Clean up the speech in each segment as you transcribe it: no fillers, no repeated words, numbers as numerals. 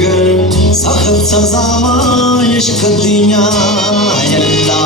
Shigar sakatsa zama ishkadinya yalla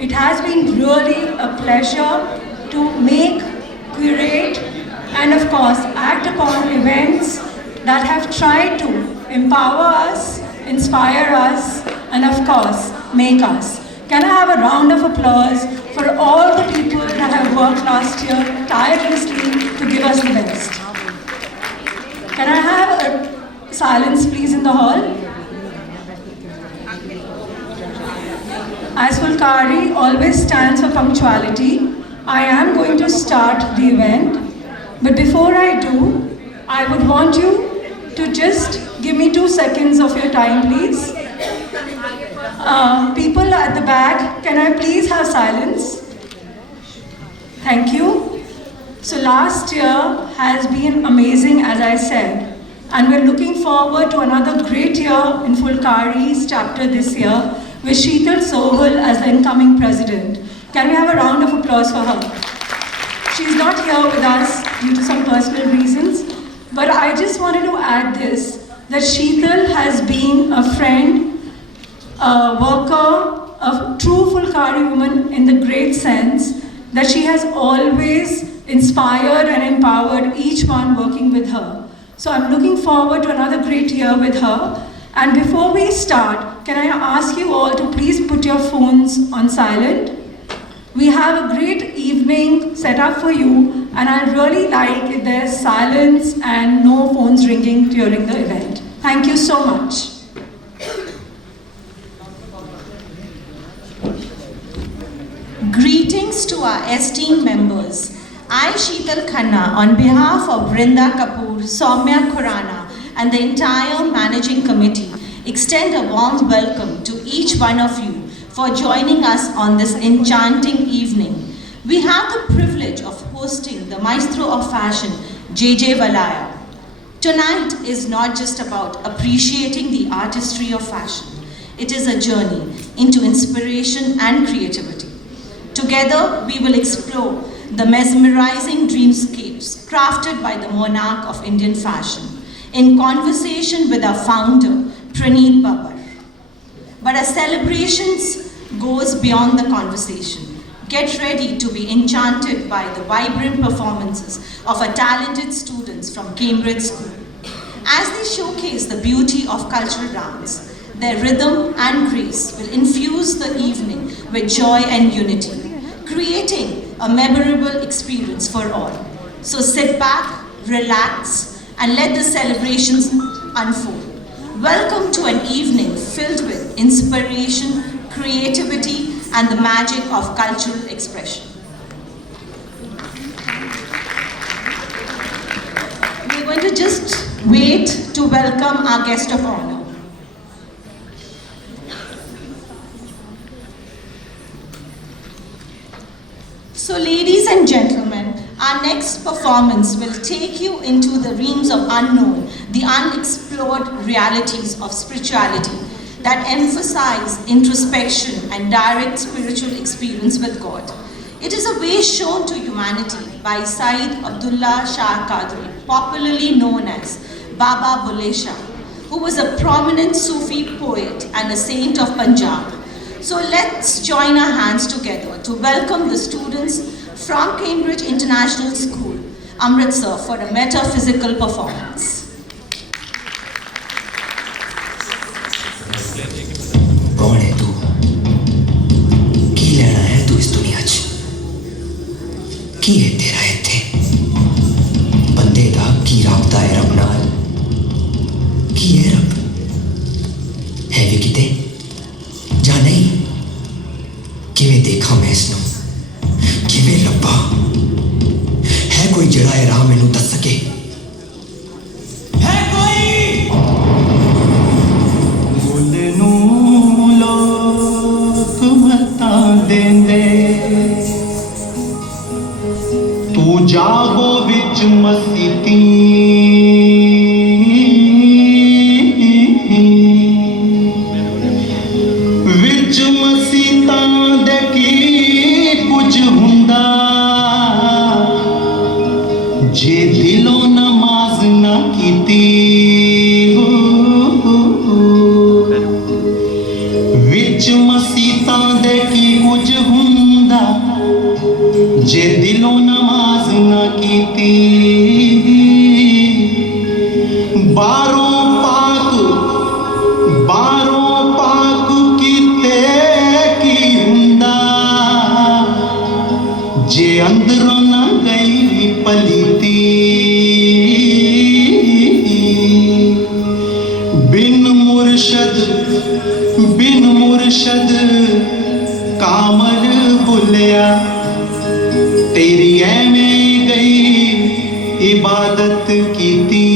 It has been really a pleasure to make, curate, and of course act upon events that have tried to empower us, inspire us, and of course make us. Can I have a round of applause for all the people that have worked last year tirelessly to give us the best? Can I have a silence please in the hall? As Fulkari always stands for punctuality, I am going to start the event. But before I do, I would want you to just give me 2 seconds of your time, please. People at the back, can I please have silence? Thank you. So last year has been amazing, as I said, and we're looking forward to another great year in Fulkari's chapter this year, with Sheetal Sohal as the incoming president. Can we have a round of applause for her? She's not here with us due to some personal reasons, but I just wanted to add this, that Sheetal has been a friend, a worker, a true Fulkari woman in the great sense that she has always inspired and empowered each one working with her. So I'm looking forward to another great year with her. And before we start, can I ask you all to please put your phones on silent? We have a great evening set up for you, and I'd really like if there's silence and no phones ringing during the event. Thank you so much. Greetings to our esteemed members. I, Sheetal Khanna, on behalf of Brinda Kapoor, Soumya Khurana, and the entire managing committee, extend a warm welcome to each one of you for joining us on this enchanting evening. We have the privilege of hosting the maestro of fashion, JJ Valaya. Tonight is not just about appreciating the artistry of fashion. It is a journey into inspiration and creativity. Together, we will explore the mesmerizing dreamscapes crafted by the monarch of Indian fashion in conversation with our founder, Praneeth Babbar. But our celebrations goes beyond the conversation. Get ready to be enchanted by the vibrant performances of our talented students from Cambridge School. As they showcase the beauty of cultural dance, their rhythm and grace will infuse the evening with joy and unity, creating a memorable experience for all. So sit back, relax, and let the celebrations unfold. Welcome to an evening filled with inspiration, creativity, and the magic of cultural expression. We're going to just wait to welcome our guest of honor. So ladies and gentlemen, our next performance will take you into the realms of unknown, the unexplored realities of spirituality that emphasize introspection and direct spiritual experience with God. It is a way shown to humanity by Sayyid Abdullah Shah Qadri, popularly known as Baba Bulle Shah, who was a prominent Sufi poet and a saint of Punjab. So let's join our hands together to welcome the students from Cambridge International School, Amritsar, for a metaphysical performance. कौन है तू? की लेना है तू इस दुनिया च? की है तेरा इत्थे? बंदे दा की राबता है रब नाल? की है रब? है भी किते? जा नहीं? किवें देखा मैं इसनूं? किवें लब्भा? है कोई जड़ा ए राह मैनूं दस सके? है कोई? मुंडनूं लोक मतां देंदे, तू जागो विच मसीती, विच मसीतां दे की कुछ हुंदा, जे दिलों नमाज ना कीती, विच मसीतां दे की कुछ हुंदा जे दिलों नमाज न कीती बारों पाक कीते की हुंदा जे अंदरों न गई पलीती बिन मुर्शद कामल बुलिया तेरी एवें गई इबादत कीती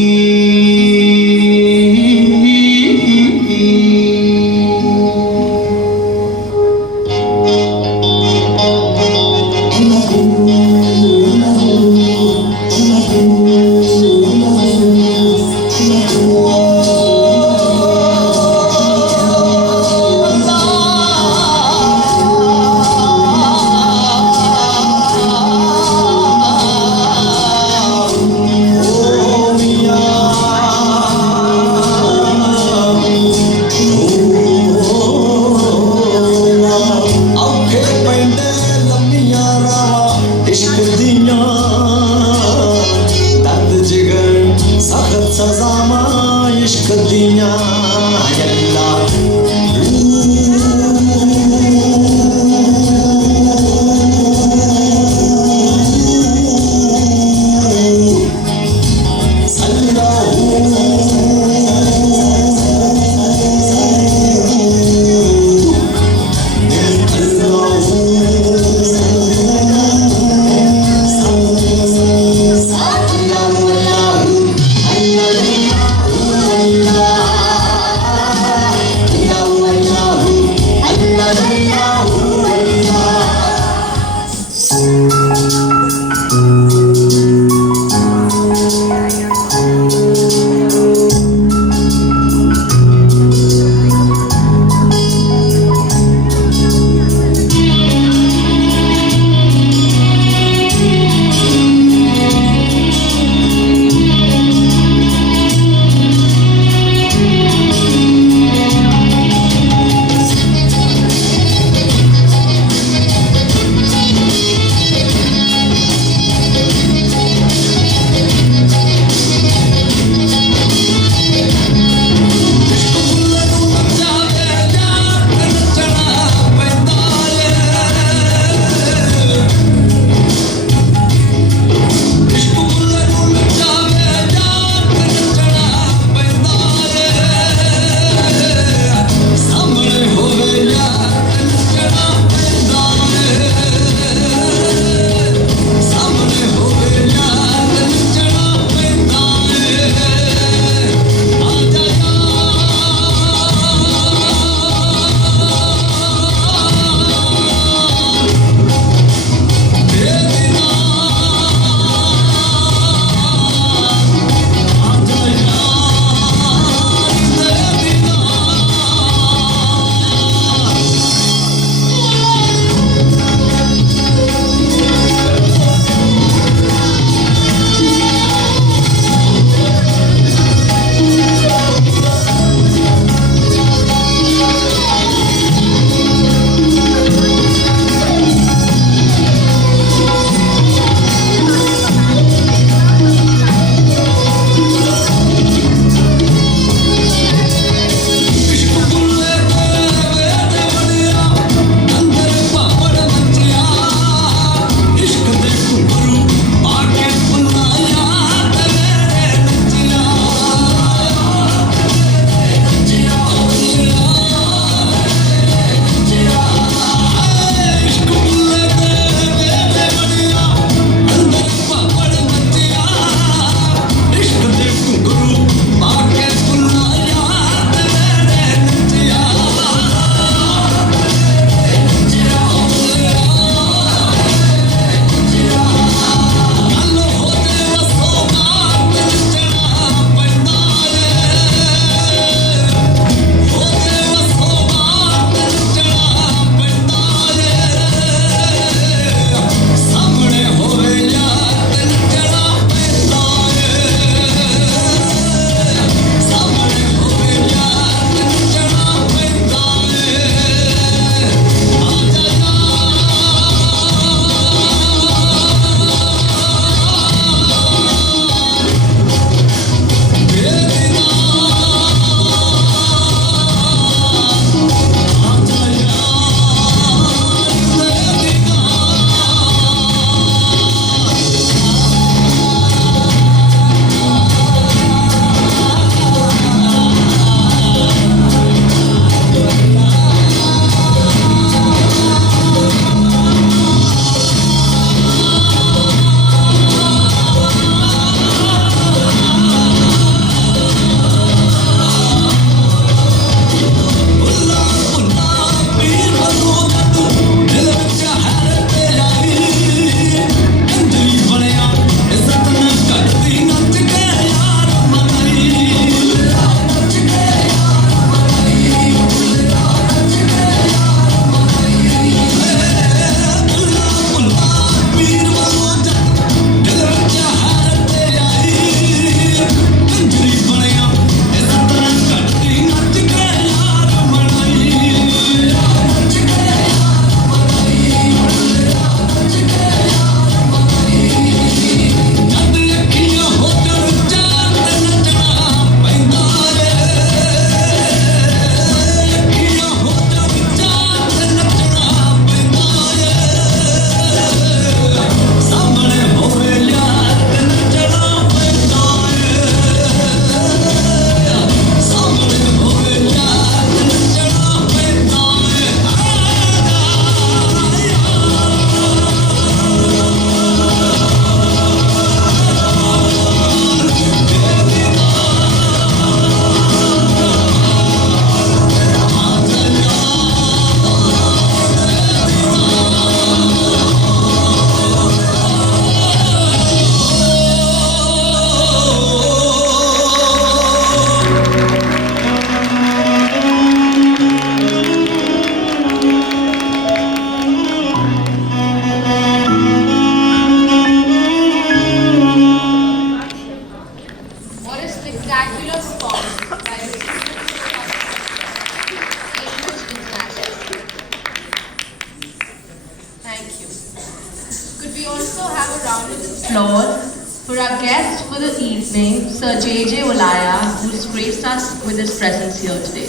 also have a round of applause for our guest for the evening, Sir J.J. Walaya, who's graced us with his presence here today.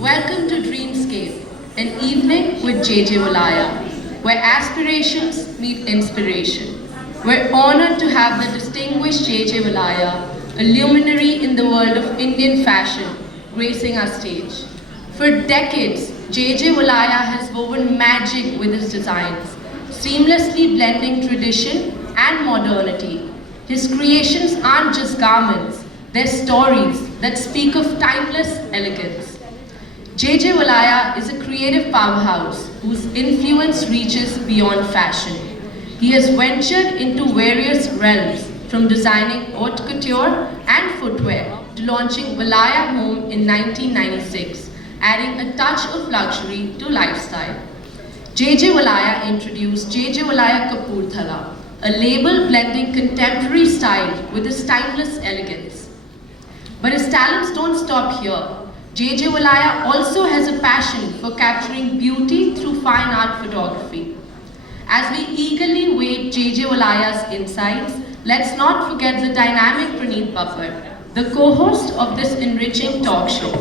Welcome to Dreamscape, an evening with J.J. Walaya, where aspirations meet inspiration. We're honored to have the distinguished J.J. Walaya, a luminary in the world of Indian fashion, gracing our stage. For decades, J.J. Walaya has woven magic with his designs, seamlessly blending tradition and modernity. His creations aren't just garments, they're stories that speak of timeless elegance. J.J. Walaya is a creative powerhouse whose influence reaches beyond fashion. He has ventured into various realms, from designing haute couture and footwear to launching Walaya Home in 1996, adding a touch of luxury to lifestyle. J.J. Walaya introduced J.J. Walaya Kapurthala, a label blending contemporary style with his timeless elegance. But his talents don't stop here. J.J. Walaya also has a passion for capturing beauty through fine art photography. As we eagerly wait J.J. Walaya's insights, let's not forget the dynamic Praneeth Babbar, the co-host of this enriching talk show.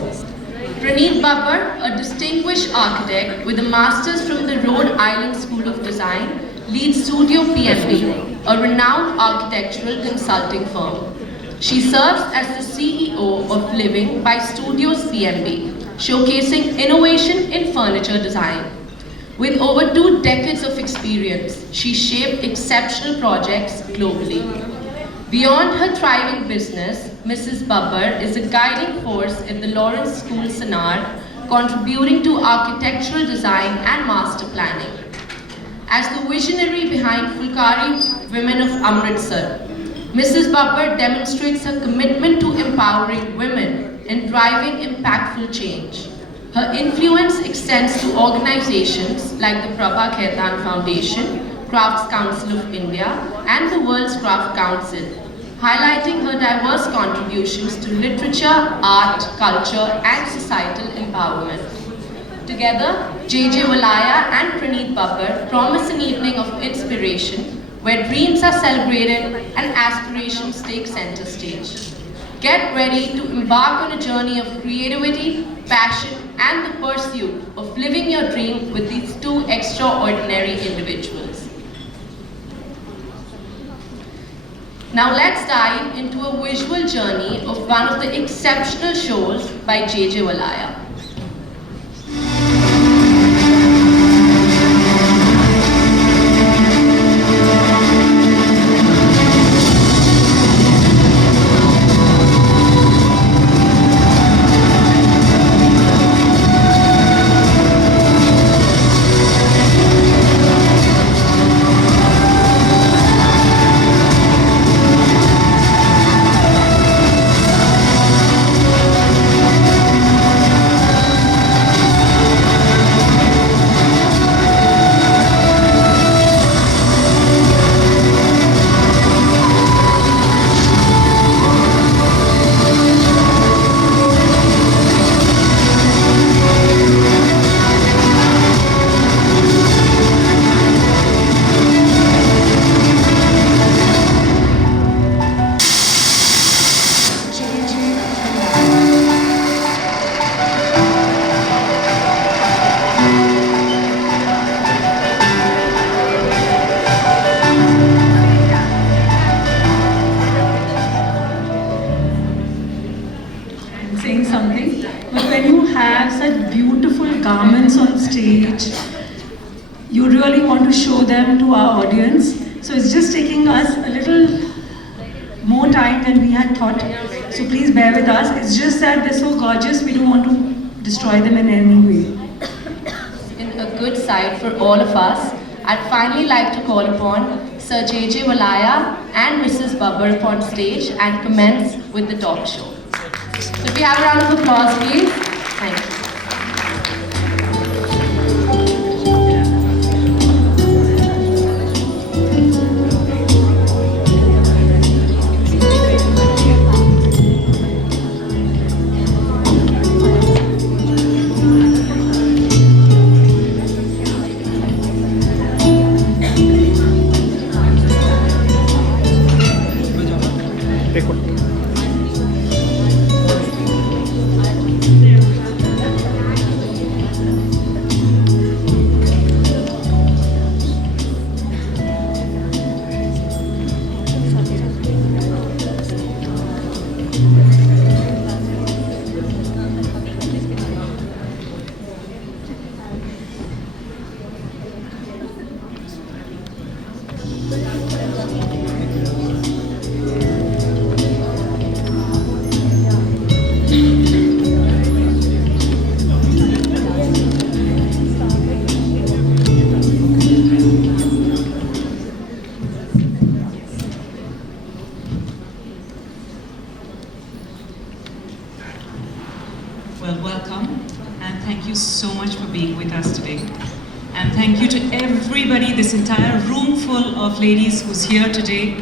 Praneeth Babbar, a distinguished architect with a master's from the Rhode Island School of Design, leads Studio PMB, a renowned architectural consulting firm. She serves as the CEO of Living by Studios PMB, showcasing innovation in furniture design. With over 2 decades of experience, she shaped exceptional projects globally. Beyond her thriving business, Mrs. Babbar is a guiding force at the Lawrence School Sanad, contributing to architectural design and master planning. As the visionary behind Fulkari Women of Amritsar, Mrs. Babbar demonstrates her commitment to empowering women and driving impactful change. Her influence extends to organizations like the Prabha Khaitan Foundation, Crafts Council of India, and the World's Craft Council, highlighting her diverse contributions to literature, art, culture, and societal empowerment. Together, J.J. Walaya and Praneeth Babbar promise an evening of inspiration where dreams are celebrated and aspirations take center stage. Get ready to embark on a journey of creativity, passion, and the pursuit of living your dream with these 2 extraordinary individuals. Now let's dive into a visual journey of one of the exceptional shows by J.J. Walaya. Garments on stage, you really want to show them to our audience. So it's just taking us a little more time than we had thought. So please bear with us. It's just that they're so gorgeous, we don't want to destroy them in any way. In a good sight for all of us, I'd finally like to call upon Sir J.J. Walaya and Mrs. Babbar upon stage and commence with the talk show. So if we have a round of applause, please. Thank you. Well, welcome, and thank you so much for being with us today. And thank you to everybody, this entire room full of ladies who's here today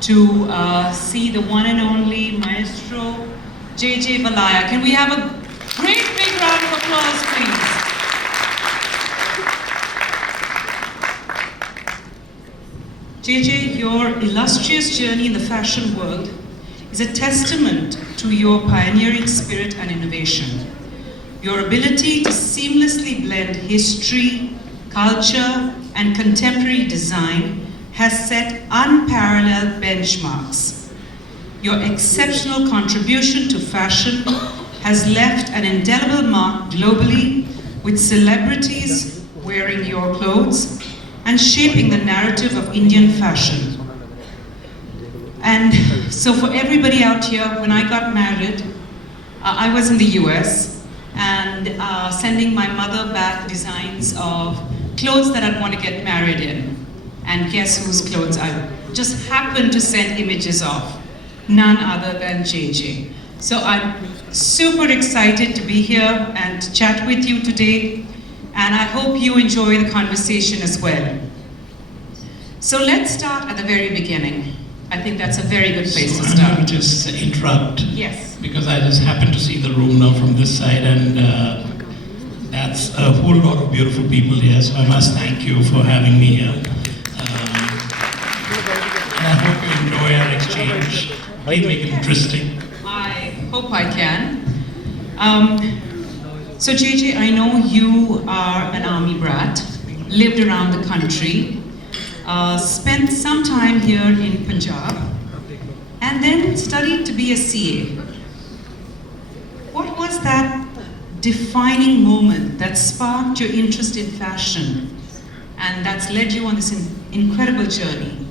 to see the one and only Maestro JJ Valaya. Can we have a great big round of applause, please? JJ, your illustrious journey in the fashion world is a testament to your pioneering spirit and innovation. Your ability to seamlessly blend history, culture, and contemporary design has set unparalleled benchmarks. Your exceptional contribution to fashion has left an indelible mark globally, with celebrities wearing your clothes and shaping the narrative of Indian fashion. And so for everybody out here, when I got married, I was in the US and sending my mother back designs of clothes that I'd want to get married in. And guess whose clothes I just happened to send images of? None other than JJ. So I'm super excited to be here and to chat with you today. And I hope you enjoy the conversation as well. So let's start at the very beginning. I think that's a very good place to I'm start. going to just interrupt. Yes. Because I just happen to see the room now from this side, and that's a whole lot of beautiful people here, so I must thank you for having me here. And I hope you enjoy our exchange. Please make it interesting. I hope I can. So JJ, I know you are an army brat, lived around the country, spent some time here in Punjab, and then studied to be a CA. What was that defining moment that sparked your interest in fashion and that's led you on this incredible journey?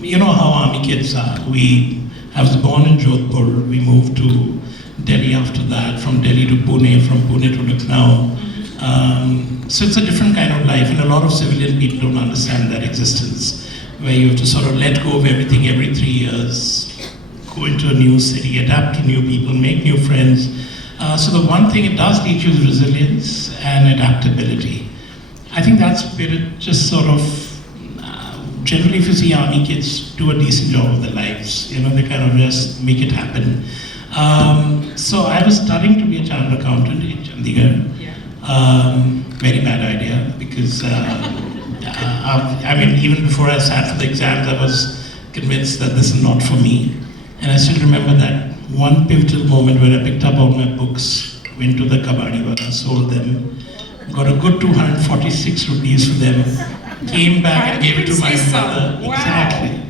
You know how army kids are. I was born in Jodhpur. We moved to Delhi after that, from Delhi to Pune, from Pune to Lucknow. So it's a different kind of life, and a lot of civilian people don't understand that existence, where you have to sort of let go of everything every 3 years, go into a new city, adapt to new people, make new friends. So the one thing it does teach you is resilience and adaptability. I think that's where it just sort of, generally if you see army kids do a decent job of their lives, you know, they kind of just make it happen. So I was studying to be a chartered accountant in Chandigarh. Very bad idea, because I mean, even before I sat for the exams, I was convinced that this is not for me. And I still remember that one pivotal moment where I picked up all my books, went to the kabadi wala, sold them, got a good 246 rupees for them, came back and gave it to my mother. Wow. Exactly.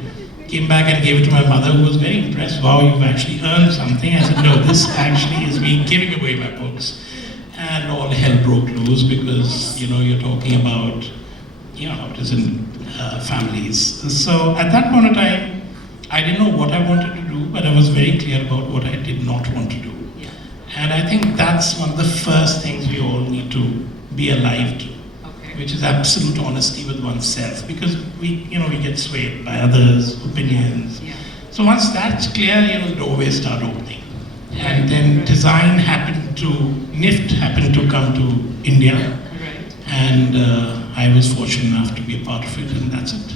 Came back and gave it to my mother, who was very impressed. Wow, you've actually earned something. I said, no, this actually is me giving away my books. And all hell broke loose, because, you know, you're talking about, you know, how it is in families. So at that point in time, I didn't know what I wanted to do, but I was very clear about what I did not want to do. Yeah. And I think that's one of the first things we all need to be alive to, which is absolute honesty with oneself, because we get swayed by others' opinions. Yeah. So once that's clear, doorways start opening. And then design NIFT happened to come to India. Right. And I was fortunate enough to be a part of it, and that's it.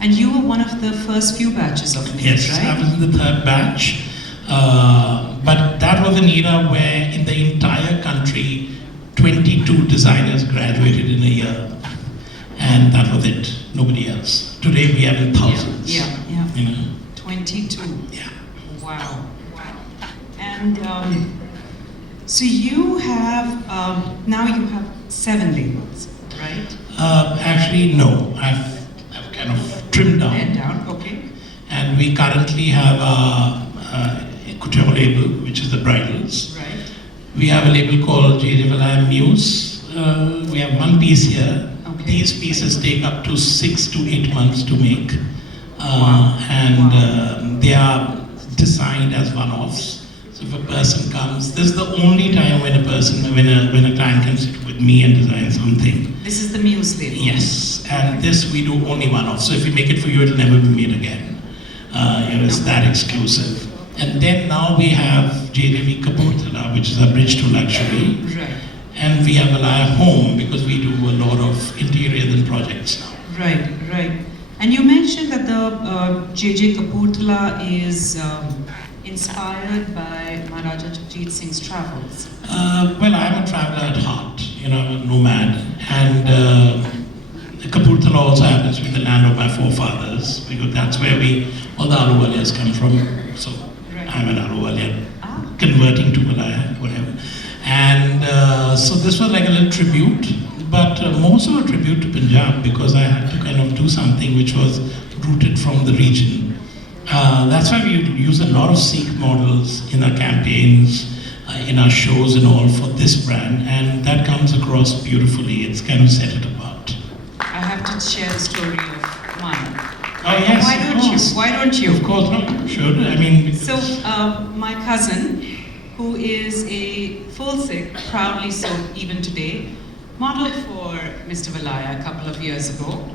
And you were one of the first few batches of NIFT, Yes, right? I was in the third batch. But that was an era where in the entire country, 22 designers graduated in a year. And that was it, nobody else. Today we have in thousands. Yeah. 22. Yeah. Wow. And so you have, now you have 7 labels, right? Actually, no. I've kind of trimmed down. And down, okay. And we currently have a couture label, which is the bridals. Right. We have a label called JJ Valaya Muse. We have one piece here. Okay. These pieces take up to 6 to 8 months to make. Wow. And they are designed as one-offs. So if a person comes, this is the only time when a client can sit with me and design something. This is the Muse label. Yes, and this we do only one-off. So if we make it for you, it'll never be made again. It's that exclusive. And then now we have JJV Kapurthala, which is a bridge to luxury. Right. And we have Valaya Home because we do a lot of interiors and projects now. Right, right. And you mentioned that the JJ Kapurthala is inspired by Maharaja Jagjeet Singh's travels. Well, I'm a traveler at heart, you know, I'm a nomad. And Kapurthala also happens to be the land of my forefathers because that's where all the Ahluwalias come from. So Right. I'm an Ahluwalia, converting to Valaya, whatever. And so this was like a little tribute, but more so a tribute to Punjab because I had to kind of do something which was rooted from the region. That's why we use a lot of Sikh models in our campaigns, in our shows and all for this brand, and that comes across beautifully. It's kind of set it apart. I have to share the story of mine. Oh yes, Why of don't you? course. Why don't you? Of course, no, you should. I mean, So, my cousin, who is a full Sikh, proudly so even today, modeled for Mr. Valaya a couple of years ago,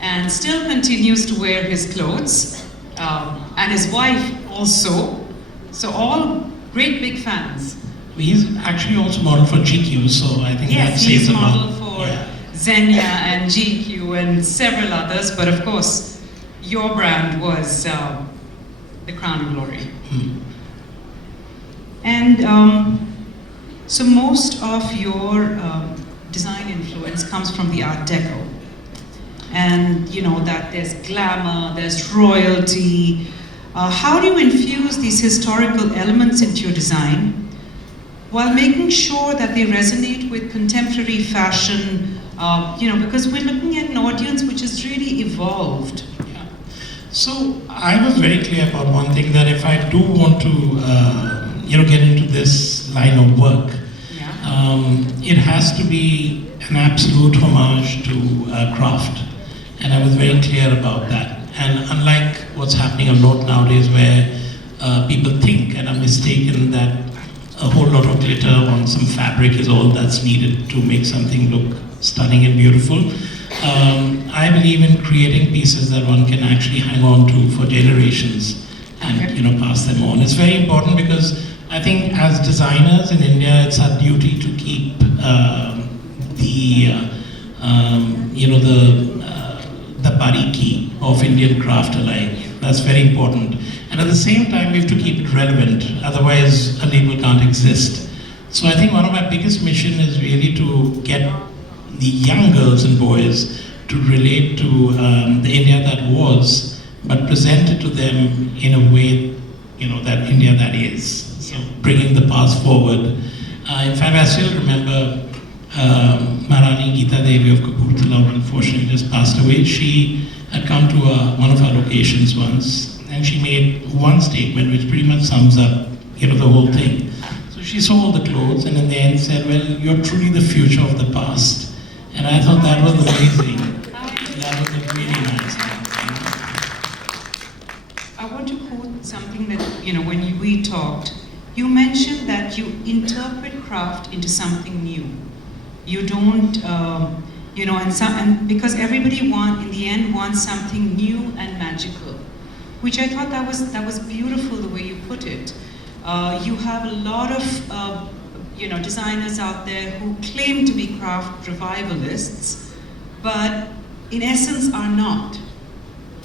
and still continues to wear his clothes, and his wife also. So all great big fans. he's actually also modeled for GQ, so I think that Yes, says he's a lot. modeled for Yeah. Xenia and GQ and several others, but of course, your brand was the crown glory. And so most of your design influence comes from the Art Deco. And you know that there's glamour, there's royalty. How do you infuse these historical elements into your design while making sure that they resonate with contemporary fashion? Because we're looking at an audience which has really evolved. Yeah. So I was very clear about one thing, that if I do want to, get into this line of work, it has to be an absolute homage to craft. And I was very clear about that. And unlike what's happening a lot nowadays where people think and are mistaken that a whole lot of glitter on some fabric is all that's needed to make something look stunning and beautiful, I believe in creating pieces that one can actually hang on to for generations and pass them on. It's very important because I think as designers in India, it's our duty to keep the bariki of Indian craft alive. That's very important. And at the same time, we have to keep it relevant. Otherwise, a label can't exist. So I think one of my biggest mission is really to get the young girls and boys to relate to the India that was, but present it to them in a way, that India that is. So bringing the past forward. In fact, I still remember Maharani Geeta Devi of Kapurthala, who unfortunately just passed away. She had come to one of our locations once, and she made one statement which pretty much sums up, the whole thing. So she saw all the clothes, and in the end said, "Well, you're truly the future of the past." And I thought that was amazing. That was a really nice thing. I want to quote something that, when we talked, you mentioned that you interpret craft into something new. You don't, and because everybody in the end wants something new and magical, which I thought that was beautiful the way you put it. You have a lot of, designers out there who claim to be craft revivalists, but in essence are not.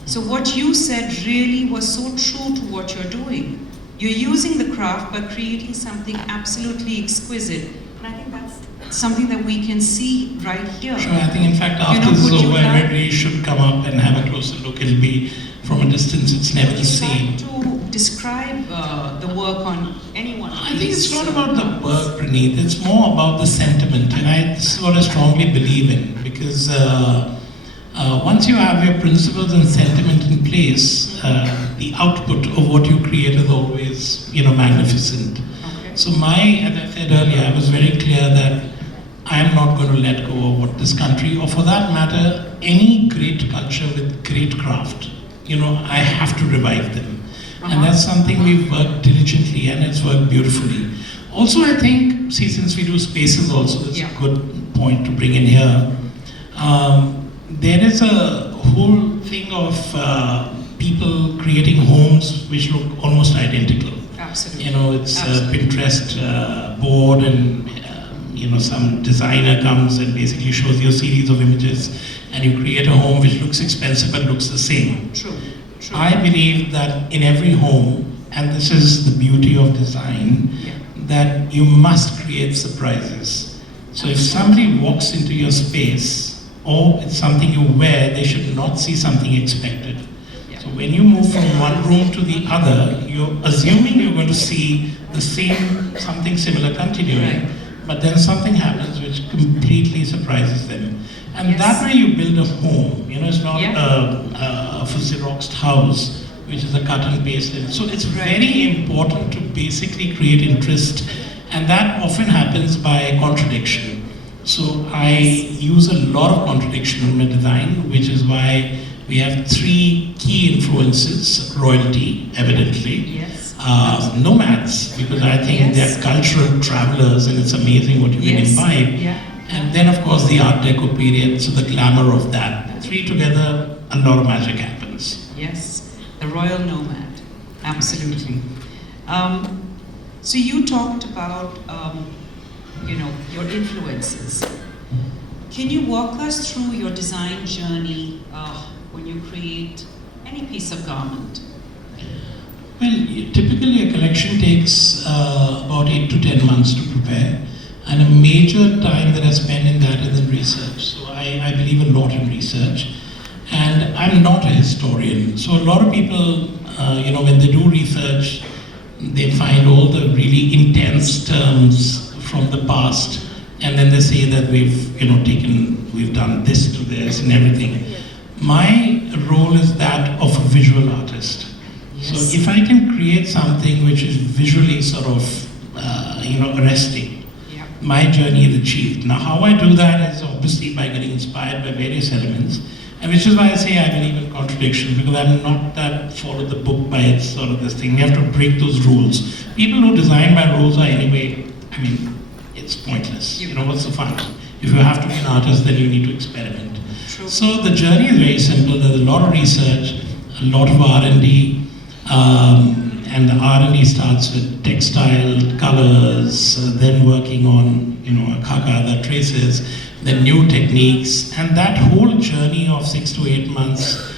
So what you said really was so true to what you're doing. You're using the craft but creating something absolutely exquisite. And I think that's something that we can see right here. Sure, I think in fact after this is over, everybody should come up and have a closer look. It'll be, from a distance, it's never the same. Would you like to describe the work on anyone? I think it's not about the work, Praneeth. It's more about the sentiment, and this is what I strongly believe in, because once you have your principles and sentiment in place, the output of what you create is always, magnificent. Okay. So as I said earlier, I was very clear that I am not going to let go of what this country, or for that matter, any great culture with great craft, I have to revive them. And that's something we've worked diligently, and it's worked beautifully. Also, I think, since we do spaces also, it's a good point to bring in here. There is a whole thing of people creating homes which look almost identical. Absolutely. You know, it's a Absolutely. Pinterest board, and you know, some designer comes and basically shows you a series of images, and you create a home which looks expensive but looks the same. True. True. I believe that in every home, and this is the beauty of design, Yeah. that you must create surprises. So if somebody walks into your space, or it's something you wear, they should not see something expected. Yeah. So when you move from one room to the other, you're assuming you're going to see the same, something similar continuing, Right. but then something happens which completely surprises them. And Yes. that way you build a home. You know, it's not Yeah. a Xeroxed house, which is a cut and paste. So it's Right. very important to basically create interest, and that often happens by contradiction. So I use a lot of contradiction in my design, which is why we have 3 key influences: royalty, evidently, Yes. nomads, because I think Yes. they're cultural travelers, and it's amazing what you can Yes. imbibe. Yeah. And then, of course, the Art Deco period, so the glamour of that. 3 together, a lot of magic happens. Yes, the royal nomad, absolutely. So you talked about, your influences. Can you walk us through your design journey when you create any piece of garment? Well, typically a collection takes about 8 to 10 months to prepare, and a major time that I spend in that is in research. So I believe a lot in research, and I'm not a historian. So a lot of people, when they do research, they find all the really intense terms from the past, and then they say that we've done this to this and everything. My role is that of a visual artist. Yes. So if I can create something which is visually sort of, arresting, Yeah. my journey is achieved. Now, how I do that is obviously by getting inspired by various elements, and which is why I say I believe in contradiction, because I'm not that follow the book by its sort of this thing. We have to break those rules. People who design by rules are anyway, it's pointless. You know, what's the fun? If you have to be an artist, then you need to experiment. True. So the journey is very simple. There's a lot of research, a lot of R&D, and the R&D starts with textile, colors, then working on, khaka, the traces, then new techniques, and that whole journey of 6 to 8 months,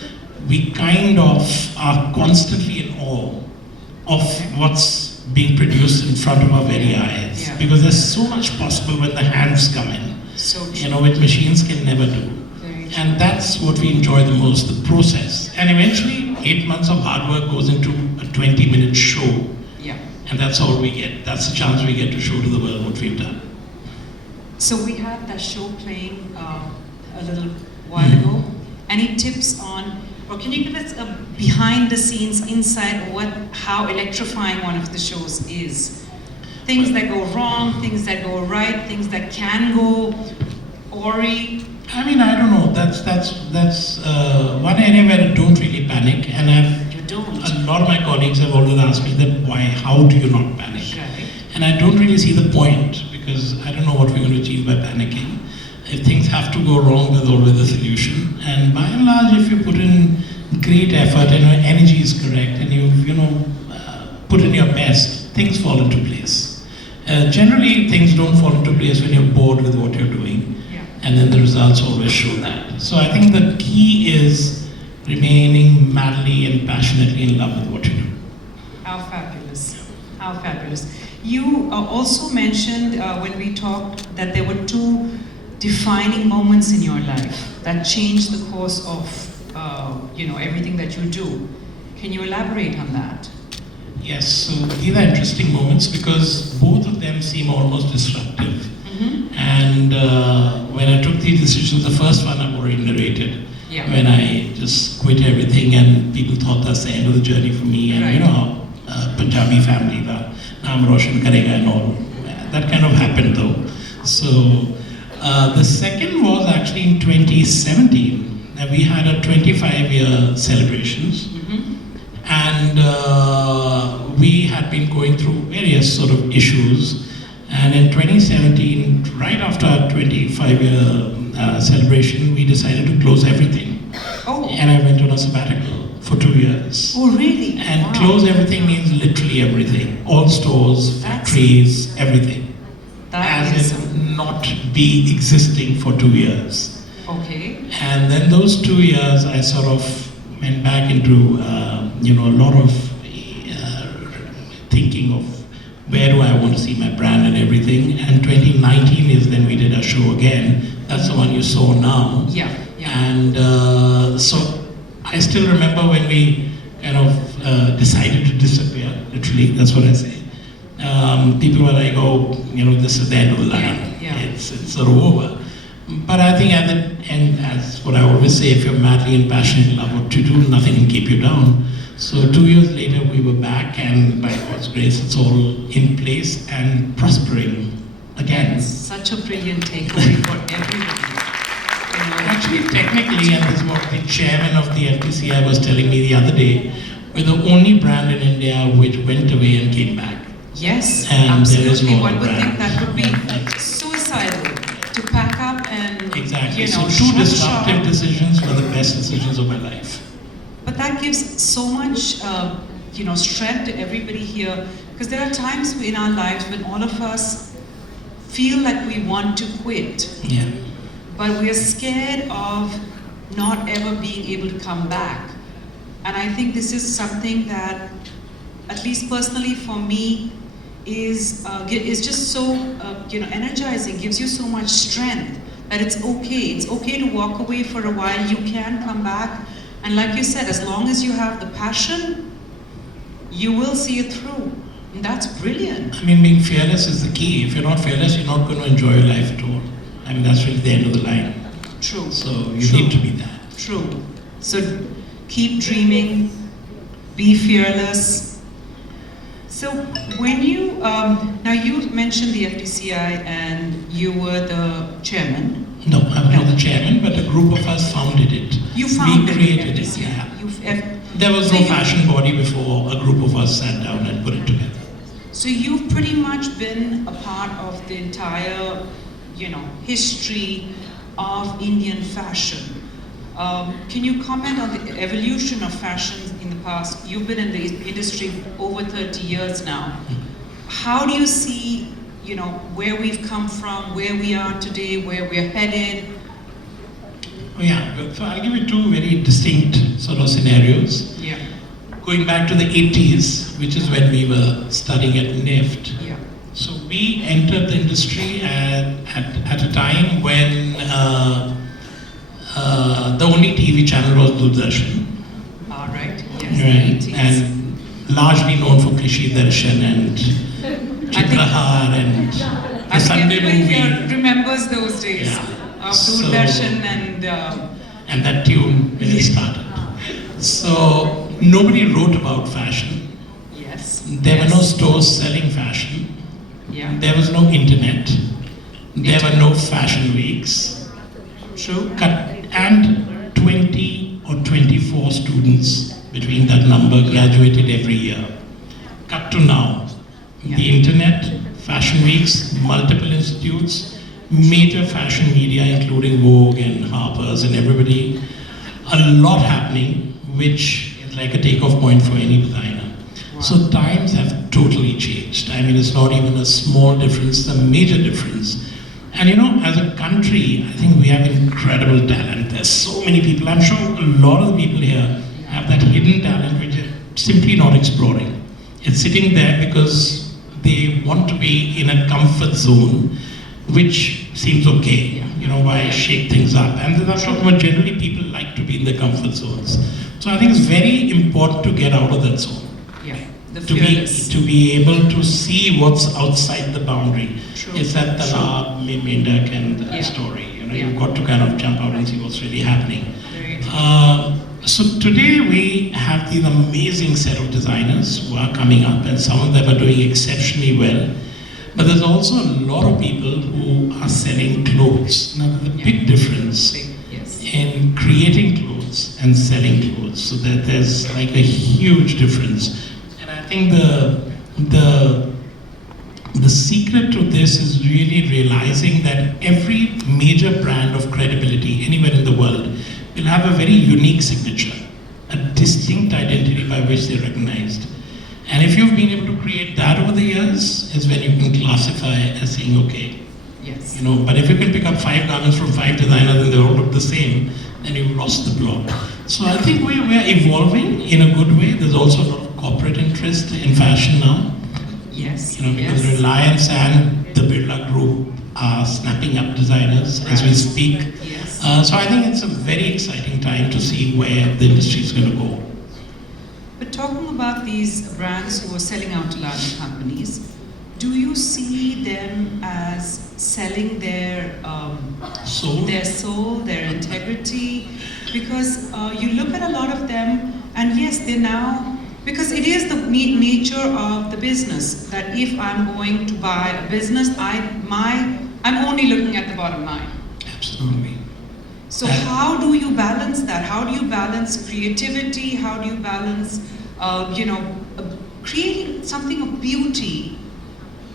we kind of are constantly in awe of what's being produced in front of our very eyes, Yeah. because there's so much possible when the hands come in, So true. which machines can never do. Very true. And that's what we enjoy the most, the process. And eventually, 8 months of hard work goes into a 20-minute show. Yeah. And that's all we get. That's the chance we get to show to the world what we've done. So we had that show playing a little while ago. Any tips on, or can you give us a behind the scenes insight of how electrifying one of the shows is? Things that go wrong, things that go right, things that can go awry. I don't know. That's one area where I don't really panic. And You don't. a lot of my colleagues have always asked me that, how do you not panic? Right. And I don't really see the point, because I don't know what we're going to achieve by panicking. If things have to go wrong, there's always a solution. And by and large, if you put in great effort and your energy is correct, and you put in your best, things fall into place. Generally, things don't fall into place when you're bored with what you're doing, Yeah. and then the results always show that. So I think the key is remaining madly and passionately in love with what you do. How fabulous. How fabulous. You also mentioned when we talked that there were 2 defining moments in your life that changed the course of, everything that you do. Can you elaborate on that? Yes, so these are interesting moments because both of them seem almost disruptive. And when I took these decisions, the first one I've already narrated. Yeah. When I just quit everything and people thought that's the end of the journey for me, and Right. Punjabi family, naam roshan karega and all. That kind of happened though. So the second was actually in 2017. We had a 25-year celebrations. And we had been going through various sort of issues, and in 2017, right after our 25-year celebration, we decided to close everything. Oh. And I went on a sabbatical for 2 years. Oh, really? And Wow. close everything means literally everything. All stores, factories, everything. That As is in not be existing for 2 years. okay. And then those 2 years, I sort of went back into, a lot of thinking of where do I want to see my brand and everything. And 2019 is then we did a show again. That's the one you saw now. Yeah, yeah. And so I still remember when we kind of decided to disappear, literally, that's what I say. People were like, oh, this is the end of the line. Yeah. It's sort of over. But I think at the end, as what I always say, if you're madly and passionate in love what you do, nothing can keep you down. So 2 years later, we were back, and by God's grace, it's all in place and prospering again. Such a brilliant takeaway for everybody. Actually, technically, and this is what the chairman of the FTCI was telling me the other day, we're the only brand in India which went away and came back. Yes, And there is absolutely. no One other would think brand. that would be suicidal to pack up and, Exactly. So shut two disruptive shop. decisions were the best decisions of my life. But that gives so much, strength to everybody here. Because there are times in our lives when all of us feel like we want to quit, Yeah. but we are scared of not ever being able to come back. And I think this is something that, at least personally for me, is just so energizing. Gives you so much strength that it's okay. It's okay to walk away for a while. You can come back, and like you said, as long as you have the passion, you will see it through. And that's brilliant. I mean, being fearless is the key. If you're not fearless, you're not going to enjoy your life at all. I mean, that's really the end of the line. True. So you True. need to be that. True. So keep dreaming, be fearless. So when you, now you mentioned the FTCI and you were the chairman. No, I'm not the chairman, but a group of us founded it. You founded We created the it, FTCI. yeah. There was no fashion body before a group of us sat down and put it together. So you've pretty much been a part of the entire, history of Indian fashion. Can you comment on the evolution of fashion in the past? You've been in the industry over 30 years now. How do you see, where we've come from, where we are today, where we're headed? Oh, yeah, so I'll give you two very distinct sort of scenarios. Yeah, Going back to the 80s, which is when we were studying at NIFT. yeah, So we entered the industry at a time when the only TV channel was Doordarshan. all right, yes. Right, 80s. and largely known for Krishi Darshan and Chitrahar and the I think Sunday everybody here movie remembers those days Yeah. of So- Doordarshan and and that tune when it started. So nobody wrote about fashion. yes. There were no yes. stores selling fashion. Yeah, There was no internet. There were no fashion weeks. true. And 20 or 24 students between that number graduated every year. Cut to now. The internet, fashion weeks, multiple institutes, major fashion media including Vogue and Harper's and everybody. A lot happening, which is like a takeoff point for any designer. So times have totally changed. I mean, it's not even a small difference, it's a major difference. And as a country, I think we have incredible talent. There's so many people. I'm sure a lot of the people here have that hidden talent which they're simply not exploring. It's sitting there because they want to be in a comfort zone, which seems okay. Why shake things up? And I'm talking about generally people like to be in the comfort zones. So I think it's very important to get out of that zone. Yeah, the To fearless. be able to see what's outside the boundary. True. It's that Talab, Mendak and Yeah. story. Yeah. You've got to kind of jump out and see what's really happening. Very true. So today we have these amazing set of designers who are coming up, and some of them are doing exceptionally well. But there's also a lot of people who are selling clothes. Now there's a big difference Yes. in creating clothes and selling clothes. So that there's like a huge difference. And I think the secret to this is really realizing that every major brand of credibility anywhere in the world will have a very unique signature, a distinct identity by which they're recognized. And if you've been able to create that over the years, is when you can classify as saying, okay, Yes. you know, but if you can pick up 5 garments from 5 designers and they all look the same, then you've lost the plot. So I think we're evolving in a good way. There's also a lot of corporate interest in fashion now. Yes. You know, because yes. Reliance and the Birla Group are snapping up designers as we Right. speak. Yes. So I think it's a very exciting time to see where the industry is going to go. But talking about these brands who are selling out to larger companies, do you see them as selling their soul, their integrity? Because you look at a lot of them, and yes, they now, because it is the nature of the business that if I'm going to buy a business, I'm only looking at the bottom line. Absolutely. So how do you balance that? How do you balance creativity? How do you balance, creating something of beauty,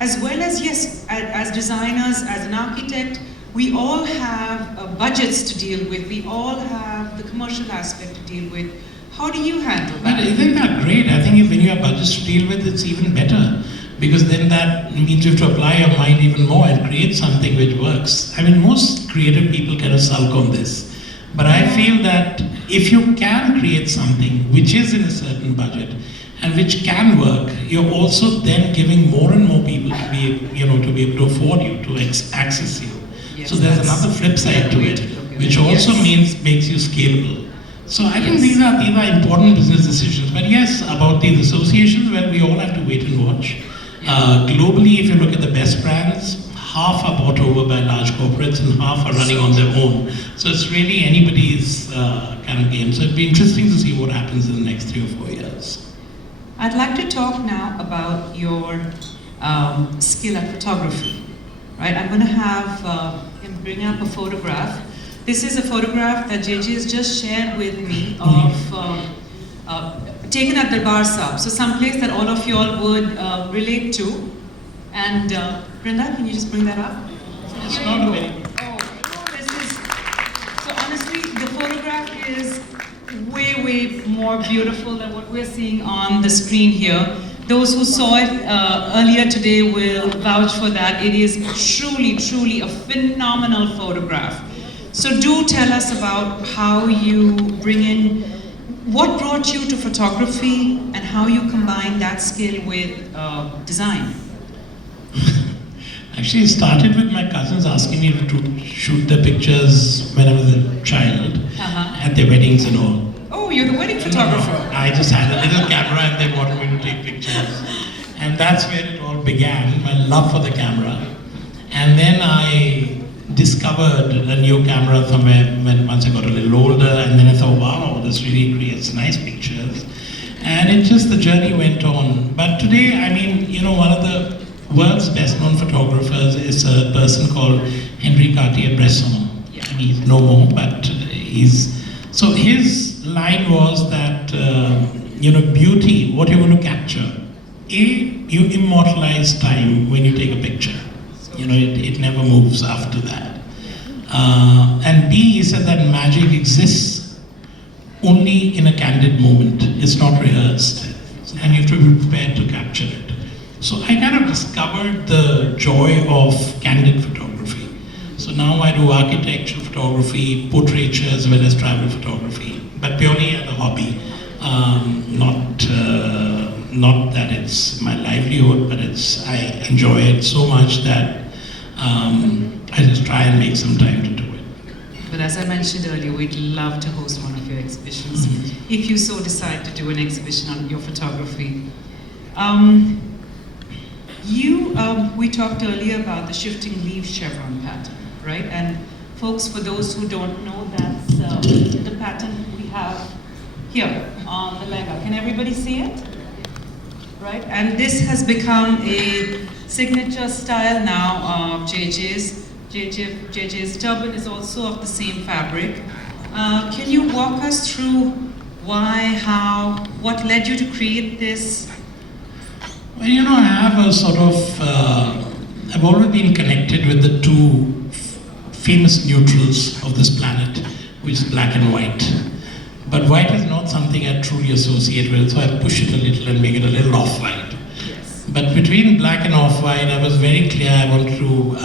as well as, yes, as designers, as an architect, we all have budgets to deal with. We all have the commercial aspect to deal with. How do you handle But that? isn't that great? I think if when you have budgets to deal with, it's even better. Because then that means you have to apply your mind even more and create something which works. I mean, most creative people kind of sulk on this. But I feel that if you can create something which is in a certain budget and which can work, you're also then giving more and more people to be, to be able to afford you, to access you. Yes, So there's that's another flip side to it, which Yes. also makes you scalable. So I think Yes. these are important business decisions. But yes, about these associations, well, we all have to wait and watch. Globally, if you look at the best brands, half are bought over by large corporates and half are running on their own. So it's really anybody's kind of game. So it'd be interesting to see what happens in the next 3 or 4 years. I'd like to talk now about your skill at photography. Right, I'm going to have him bring up a photograph. This is a photograph that JJ has just shared with me of taken at Darbar Sahib, so someplace that all of you all would relate to. And Brinda, can you just bring that up? It's not a very This is, so honestly, the photograph is way more beautiful than what we're seeing on the screen here. Those who saw it earlier today will vouch for that. It is truly a phenomenal photograph. So do tell us about how you bring in, what brought you to photography and how you combine that skill with design. Actually, it started with my cousins asking me to shoot their pictures when I was a child at their weddings and all. Oh, you're the wedding photographer. I just had a little camera and they wanted me to take pictures. And that's where it all began, my love for the camera. And then I discovered a new camera somewhere once I got a little older, and then I thought, wow, this really creates nice pictures. And it just, the journey went on. But today, I mean, one of the world's best known photographers is a person called Henri Cartier-Bresson. I mean, he's no more, but so his line was that, beauty, what you want to capture. You immortalize time when you take a picture. It never moves after that. And B, he said that magic exists only in a candid moment. It's not rehearsed. And you have to be prepared to capture it. So I kind of discovered the joy of candid photography. So now I do architecture photography, portraiture as well as travel photography, but purely as a hobby. Not that it's my livelihood, but I enjoy it so much that I just try and make some time to do it. But as I mentioned earlier, we'd love to host one of your exhibitions, if you so decide to do an exhibition on your photography. We talked earlier about the shifting leaf chevron pattern, right? And folks, for those who don't know, that's the pattern we have here on the lehenga. Can everybody see it? Right? And this has become a signature style now of JJ's. JJ's turban is also of the same fabric. Can you walk us through why, how, what led you to create this? Well, I have a sort of, I've always been connected with the two famous neutrals of this planet, which is black and white. But white is not something I truly associate with, so I push it a little and make it a little off-white. But between black and off-white, I was very clear I wanted to,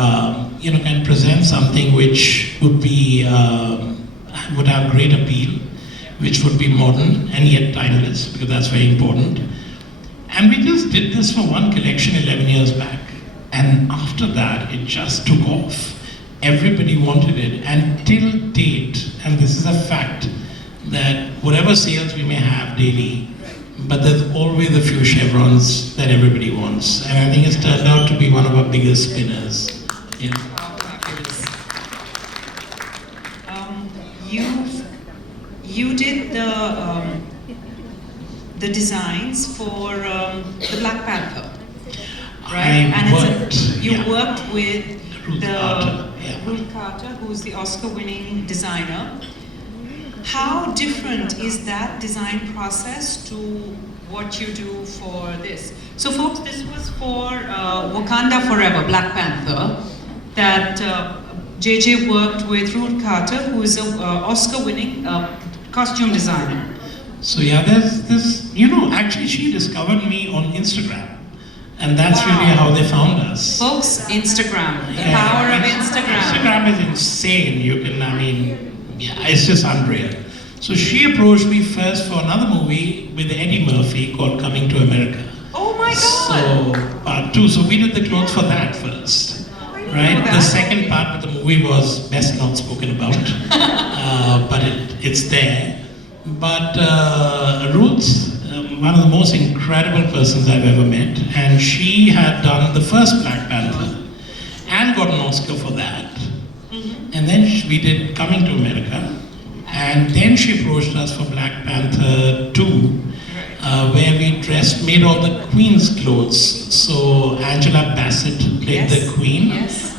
kind of present something which would be, would have great appeal, which would be modern and yet timeless, because that's very important. And we just did this for one collection 11 years back. And after that, it just took off. Everybody wanted it. And till date, and this is a fact, that whatever sales we may have daily, but there's always a few chevrons that everybody wants. And I think it's turned out to be one of our biggest spinners. You know. You did the designs for the Black Panther, right? You worked with Ruth Carter, who's the Oscar-winning designer. How different is that design process to what you do for this? So folks, this was for Wakanda Forever, Black Panther, that JJ worked with Ruth Carter, who is an Oscar-winning costume designer. So yeah, there's this, actually she discovered me on Instagram. And that's really how they found us. Folks, Instagram, the power of Instagram. Instagram is insane. It's just unreal. So she approached me first for another movie with Eddie Murphy called Coming to America. Oh my God! So part 2. So we did the clothes for that first, right? The second part of the movie was best not spoken about, but it's there. But Ruth's one of the most incredible persons I've ever met, and she had done the first Black Panther and got an Oscar for that. And then we did Coming to America, and then she approached us for Black Panther 2, where we made all the Queen's clothes. So Angela Bassett played the Queen,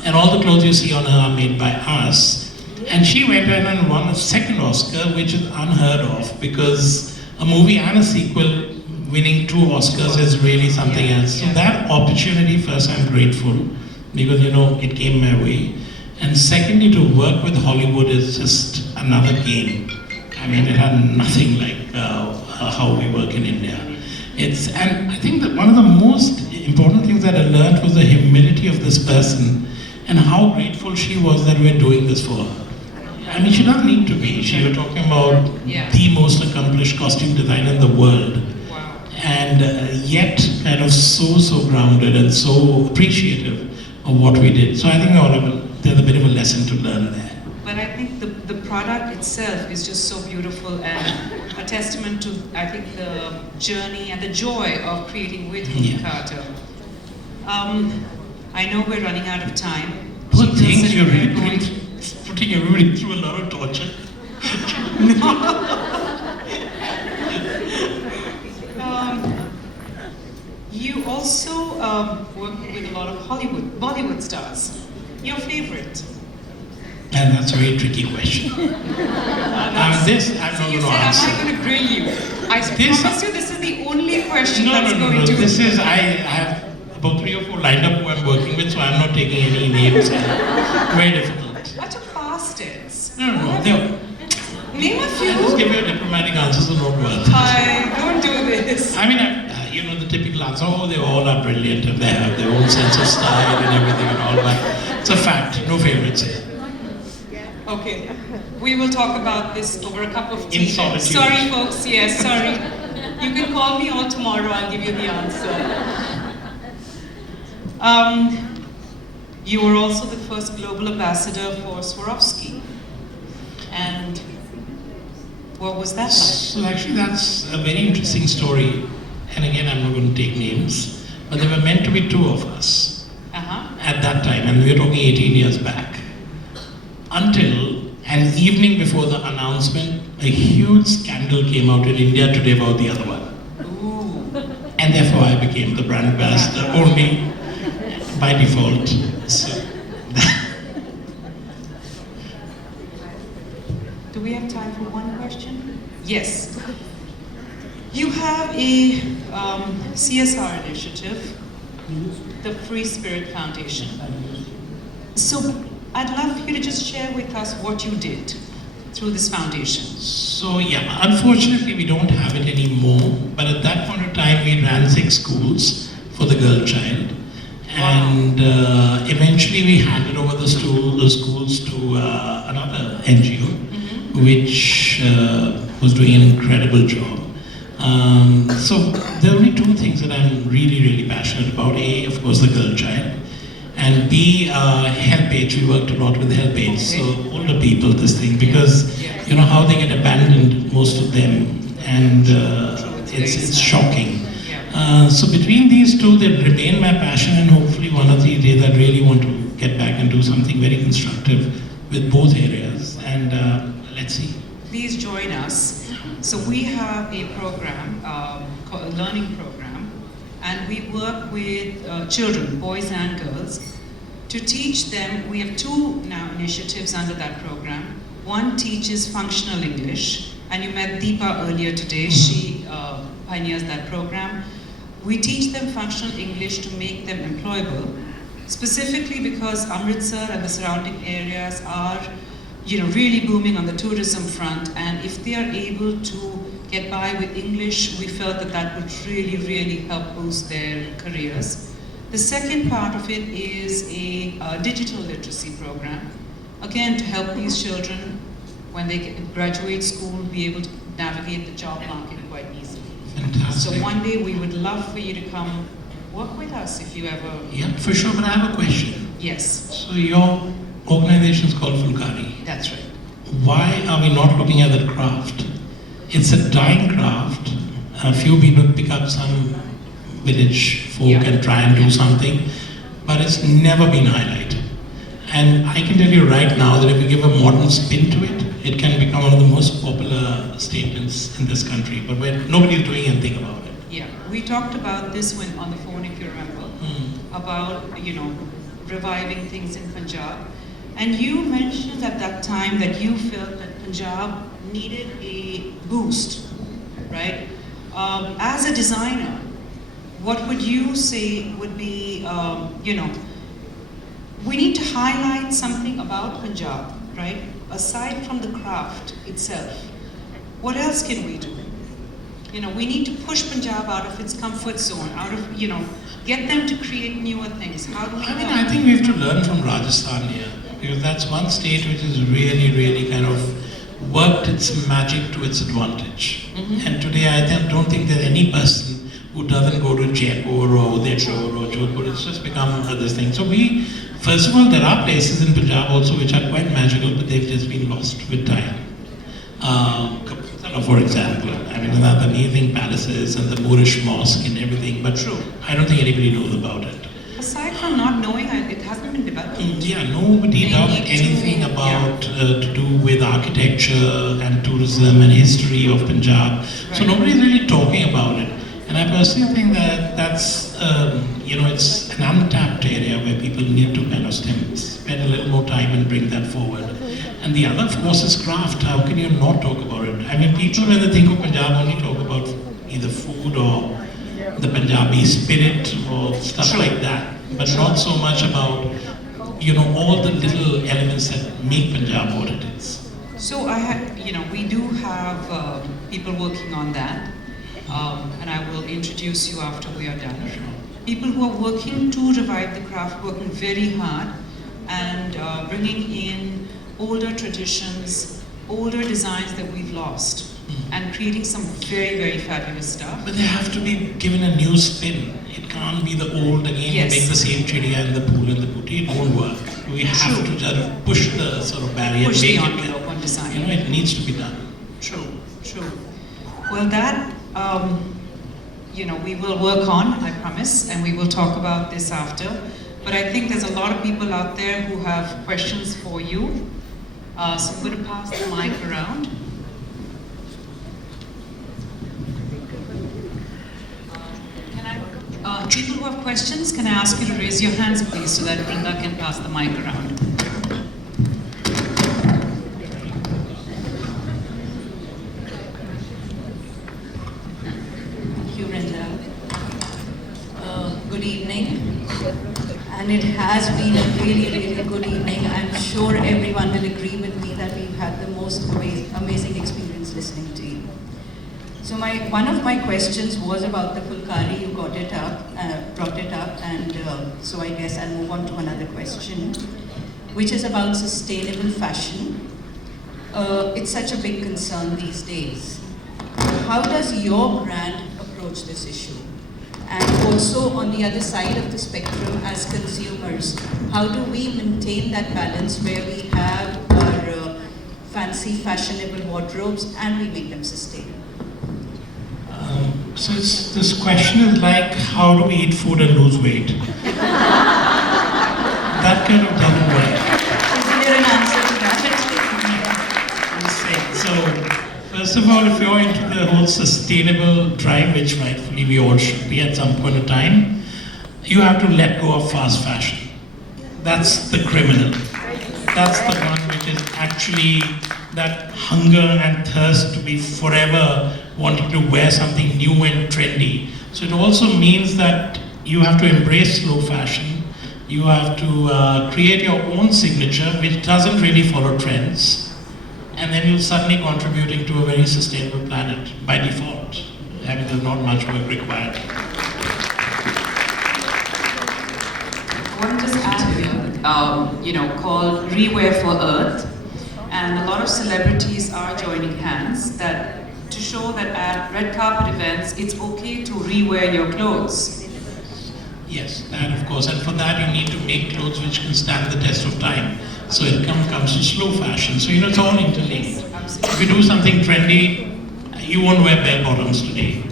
and all the clothes you see on her are made by us. And she went in and won a second Oscar, which is unheard of, because a movie and a sequel winning 2 Oscars is really something else. So that opportunity, first, I'm grateful, because it came my way. And secondly, to work with Hollywood is just another game. It had nothing like how we work in India. And I think that one of the most important things that I learned was the humility of this person and how grateful she was that we're doing this for her. She doesn't need to be. We're talking about the most accomplished costume designer in the world. Wow. And yet kind of so grounded and so appreciative of what we did. So I think there's a bit of a lesson to learn there. But I think the product itself is just so beautiful and a testament to, I think, the journey and the joy of creating with Ruth Carter. I know we're running out of time. Good things, you're really putting everybody through a lot of torture. You also work with a lot of Bollywood stars. Your favorite? And that's a very tricky question. I'm not going to answer. I'm not going to grill you. I promise you this is the only question that's going to... This is, I have about 3 or 4 lined up who I'm working with, so I'm not taking any names. Very difficult. What are past tense? No. Name a few. I'll just give you a diplomatic answer, so not worth it. Don't do this. The typical answer, they all are brilliant and they have their own sense of style and everything and all, but it's a fact, no favorites here. Okay, we will talk about this over a cup of tea. In solitude. Sorry folks, yes, sorry. You can call me all tomorrow, I'll give you the answer. You were also the first global ambassador for Swarovski. And what was that like? So actually that's a very interesting story. And again, I'm not going to take names, but there were meant to be 2 of us at that time, and we were talking 18 years back. Until an evening before the announcement, a huge scandal came out in India today about the other one. Ooh. And therefore I became the brand ambassador only by default. So do we have time for one question? Yes. You have a CSR initiative, the Free Spirit Foundation. So I'd love for you to just share with us what you did through this foundation? So yeah, unfortunately we don't have it anymore, but at that point of time we ran 6 schools for the girl child. And eventually we handed over the schools to another NGO, which was doing an incredible job. So there are only 2 things that I'm really, really passionate about. A, of course, the girl child. And B, HelpAge. We worked a lot with HelpAge. So older people, this thing, because you know how they get abandoned, most of them. And it's shocking. So between these 2, they remain my passion, and hopefully one of these days I really want to get back and do something very constructive with both areas. And let's see. Please join us. So we have a program, called a learning program, and we work with children, boys and girls, to teach them. We have 2 now initiatives under that program. One teaches functional English, and you met Deepa earlier today. She pioneers that program. We teach them functional English to make them employable, specifically because Amritsar and the surrounding areas are, really booming on the tourism front, and if they are able to get by with English, we felt that that would really, really help boost their careers. The second part of it is a digital literacy program, again to help these children when they graduate school be able to navigate the job market quite easily. Fantastic. So one day we would love for you to come work with us if you ever... Yeah, for sure, but I have a question. Yes. So your organization is called Fulkari. That's right. Why are we not looking at that craft? It's a dying craft. A few people pick up some village folk and try and do something, but it's never been highlighted. And I can tell you right now that if we give a modern spin to it, it can become one of the most popular statements in this country, but nobody is doing anything about it. Yeah, we talked about this when on the phone, if you remember, about, reviving things in Punjab. And you mentioned at that time that you felt that Punjab needed a boost, right? As a designer, what would you say would be, we need to highlight something about Punjab, right? Aside from the craft itself, what else can we do? We need to push Punjab out of its comfort zone, get them to create newer things. How do we I think we have to learn from Rajasthan here, because that's one state which has really, really kind of worked its magic to its advantage. And today I don't think there's any person who doesn't go to Jaipur or Udaipur or Jodhpur. It's just become this thing. So first of all, there are places in Punjab also which are quite magical, but they've just been lost with time. For example, the amazing palaces and the Moorish mosque and everything, but I don't think anybody knows about it. Aside from not knowing, it hasn't been developed. Yeah, nobody does anything about to do with architecture and tourism and history of Punjab. So nobody's really talking about it. And I personally think that that's, it's an untapped area where people need to kind of spend a little more time and bring that forward. And the other, of course, is craft. How can you not talk about it? People, when they think of Punjab, only talk about either food or the Punjabi spirit or stuff like that, but not so much about, all the little elements that make Punjab what it is. So we do have people working on that, and I will introduce you after we are done. People who are working to revive the craft, working very hard, and bringing in older traditions, older designs that we've lost, and creating some very, very fabulous stuff. But they have to be given a new spin. It can't be the old again, Yes. make the same chidiya in the pool and the booty. It won't work. We have to just push the sort of barrier, Push the make envelope on design. it needs to be done. True. Well, that, we will work on, I promise, and we will talk about this after. But I think there's a lot of people out there who have questions for you. So I'm going to pass the mic around. People who have questions, can I ask you to raise your hands, please, so that Brinda can pass the mic around. Thank you, Brinda. Good evening. And and it has been a really, really good evening. I'm sure everyone will agree with me that we've had the most amazing experience listening to you. So one of my questions was about the Phulkari. You brought it up, and so I guess I'll move on to another question, which is about sustainable fashion. It's such a big concern these days. How does your brand approach this issue? And also on the other side of the spectrum, as consumers, how do we maintain that balance where we have our fancy, fashionable wardrobes and we make them sustainable? So this question is like, how do we eat food and lose weight? That kind of doesn't work. Isn't there an answer to that? So, first of all, if you're into the whole sustainable drive, which rightfully we all should be at some point in time, you have to let go of fast fashion. That's the criminal. That's the one which is actually that hunger and thirst to be forever wanting to wear something new and trendy. So it also means that you have to embrace slow fashion. You have to create your own signature, which doesn't really follow trends. And then you're suddenly contributing to a very sustainable planet by default. I mean, there's not much work required. I want to just add here, called Rewear for Earth. And a lot of celebrities are joining hands to show that at red carpet events, it's okay to rewear your clothes. Yes, that of course. And for that, you need to make clothes which can stand the test of time. So it comes to slow fashion. So, it's all interlinked. If you do something trendy, you won't wear bare bottoms today.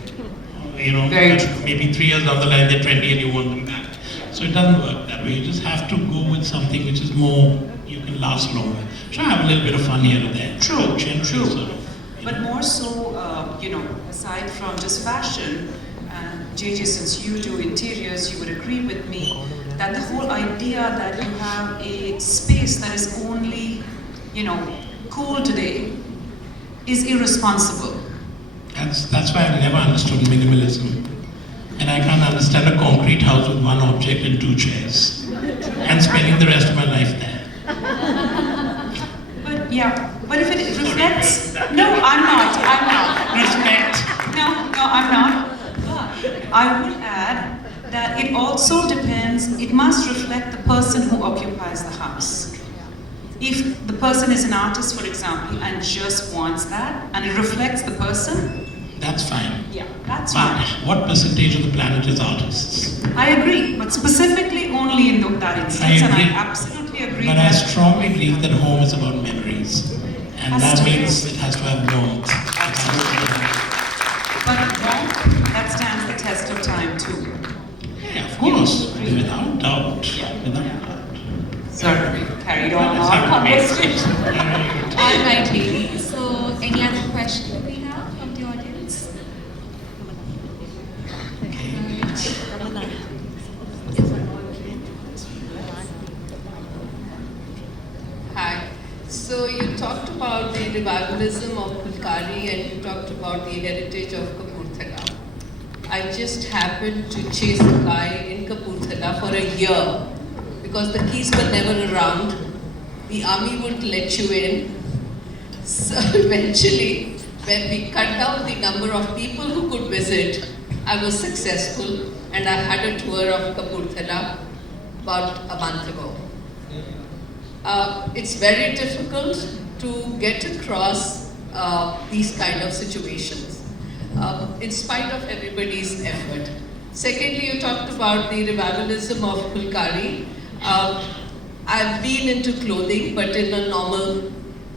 Very true. Maybe 3 years down the line, they're trendy and you want them back. So it doesn't work that way. You just have to go with something which is more, you can last longer. Sure, have a little bit of fun here and there. True. Sort of, But more so, aside from just fashion, and JJ, since you do interiors, you would agree with me that the whole idea that you have a space that is only, cool today is irresponsible. That's why I've never understood minimalism. And I can't understand a concrete house with one object and 2 chairs. And spending the rest of my life there. But if it reflects... No, I'm not. Respect. No, I'm not. But I would add that it also depends, it must reflect the person who occupies the house. If the person is an artist, for example, and just wants that, and it reflects the person, that's fine. Yeah, that's but fine. What percentage of the planet is artists? I agree, but specifically only in that instance, and I absolutely agree. But I strongly believe that home is about memories. And that means it has to have warmth. But warmth, that stands the test of time too. Yeah, of course. Without doubt. Without doubt. Sorry, carried on our conversation. All right, ladies. So, any other question we have from the audience? Hi. So you talked about the revivalism of Phulkari and you talked about the heritage of Kapurthala. I just happened to chase a guy in Kapurthala for a year because the keys were never around. The army wouldn't let you in. So eventually, when we cut down the number of people who could visit, I was successful and I had a tour of Kapurthala about a month ago. It's very difficult to get across these kind of situations, in spite of everybody's effort. Secondly, you talked about the revivalism of Phulkari. I've been into clothing, but in a normal,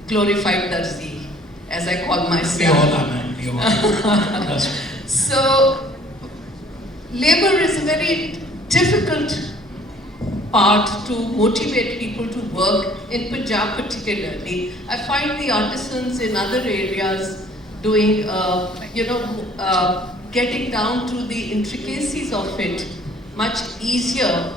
glorified darzi, as I call myself. We all are, man. We all are. So, labor is a very difficult part to motivate people to work, in Punjab particularly. I find the artisans in other areas doing, getting down to the intricacies of it much easier